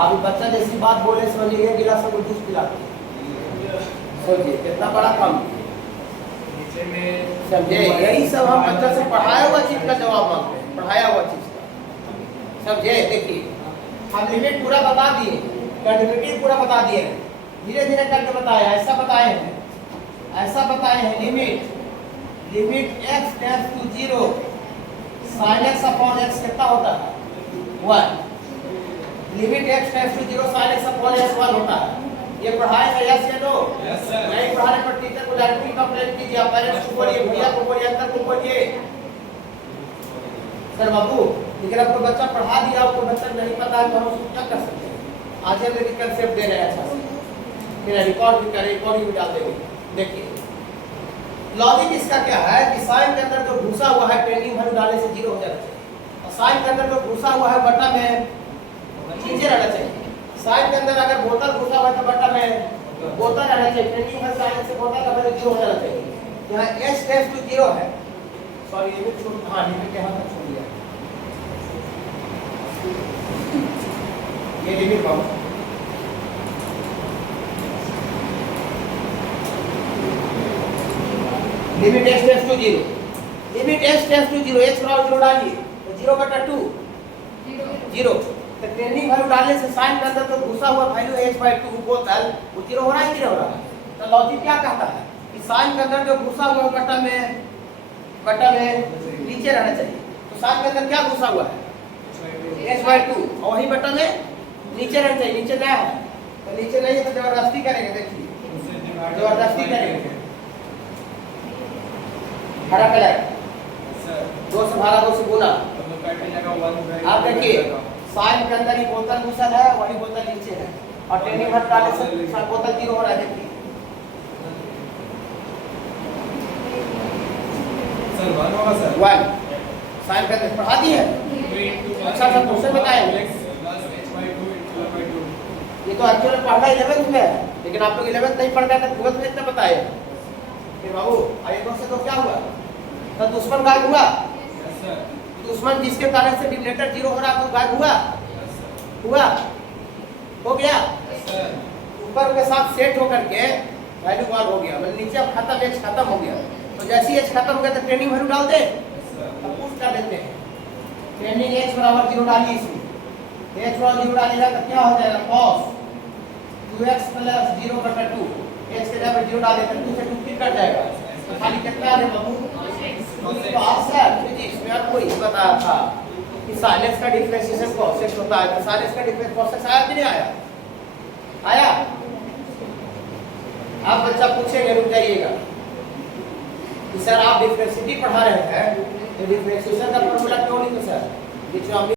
आप बच्चा जैसी बात बोले समझिए, एक गिलास को जूस पिला सोचिए कितना बड़ा काम नीचे में समझे। यही सब हम बच्चा से पढ़ाया हुआ चीज का जवाब मांगते हैं, पढ़ाया हुआ चीज का, समझे? देखिए हम लिमिट पूरा बता दिए, कंटिन्यूटी पूरा बता दिए, धीरे धीरे करके बताया। ऐसा बताए हैं, ऐसा बताए हैं, limit x tends to 0 sin x upon x कितना होता है? 1। Limit x tends to 0 sin x upon x 1 होता है। ये पढ़ाए हैं यस या नो? Yes sir. नहीं पढ़ाने पर टीचर को डायरेक्टली कंप्लेंट कीजिए, आप पेरेंट्स को बोलिए, भैया को बोलिए, अंकल को बोलिए। सर बाबू लेकिन आपको बच्चा पढ़ा दिया, आपको बच्चा नहीं पता है तो हम उसको क्या कर सकते हैं? आज हम यदि कंसेप्ट दे रहे हैं अच्छा से, फिर रिकॉर्ड भी करें, रिकॉर्डिंग भी डाल देंगे। देखिए लॉजिक इसका क्या है कि साइन के अंदर जो घुसा हुआ है टेंडिंग वैल्यू डालने से 0 हो जाना चाहिए, और साइन के अंदर जो घुसा हुआ है बटा में नीचे रहना चाहिए। साइन के अंदर अगर बोतल घुसा हुआ है तो बटा में बोतल रहना चाहिए, टेंडिंग वैल्यू डालने से बोतल का वैल्यू 0 हो जाना चाहिए। यहाँ h टेंड्स टू 0 है, सॉरी लिमिट छोड़, हाँ लिमिट यहाँ तक छोड़ दिया, ये लिमिट बाबू limit x tends to 0, limit x tends to 0, x बराबर 0 डालिए तो 0 बटा 2 0। तो टेंडिंग वैल्यू डालने से साइन के अंदर जो घुसा हुआ वैल्यू h बाई 2 बोतल वो 0 हो रहा है कि नहीं हो रहा है? तो लॉजिक क्या कहता है कि साइन के अंदर जो घुसा हुआ बटा में नीचे रहना चाहिए। तो साइन के अंदर क्या घुसा हुआ है? h बाई 2, और वही बटा में नीचे रहना चाहिए। नीचे क्या है? तो नीचे नहीं है तो जबरदस्ती करेंगे, देखिए जबरदस्ती करेंगे। हरा कलर 2 से भागा 2 से गुना। आप देखिए साइन के अंदर ही बोतल घुसल है, वही बोतल नीचे है, और टेंडिंग वैल्यू डालने से बोतल 0 हो रहा है। देखिए सर 1 होगा सर, 1 साइन के अंदर पढ़ा दी है। अच्छा सा क्वेश्चन बताएं, ये तो एक्चुअली पढ़ना 11th में है, लेकिन आप लोग 11th नहीं पढ़ गए तो 12th में इतना बताए। फिर बाबू आइए 2 से 2 क्या हुआ? तो दुश्मन गायब हुआ? Yes, sir. दुश्मन जिसके कारण से डिनोमिनेटर 0 हो रहा तो गायब हुआ? हुआ? हो गया? Yes, sir. ऊपर के साथ सेट होकर के वैल्यू 1 हो गया, मतलब नीचे अब खत्म, एच खत्म हो गया। तो जैसे ही एच खत्म हो गया तो ट्रेनिंग वैल्यू डाल दे। Yes, sir. अब पुश कर देते हैं, ट्रेनिंग एच बराबर 0 डालिए इसमें, एच बराबर 0 डालिएगा तो क्या हो जाएगा? cos 2x प्लस 0 बटा 2, एच के जगह 0 डाले तो 2 से 2 फिर कट जाएगा, तो खाली कितना आ रहा है बाबू? तो आंसर फिजिक्स में आपको ये बताया था कि साइलेंस का डिफरेंशिएशन प्रोसेस होता है, तो साइलेंस का डिफरेंशिएशन प्रोसेस आया कि नहीं आया? आया? आप बच्चा पूछेंगे, रुक जाइएगा कि सर आप डिफरेंशिएटी पढ़ा रहे हैं, तो डिफरेंशिएशन का फॉर्मूला क्यों नहीं था सर?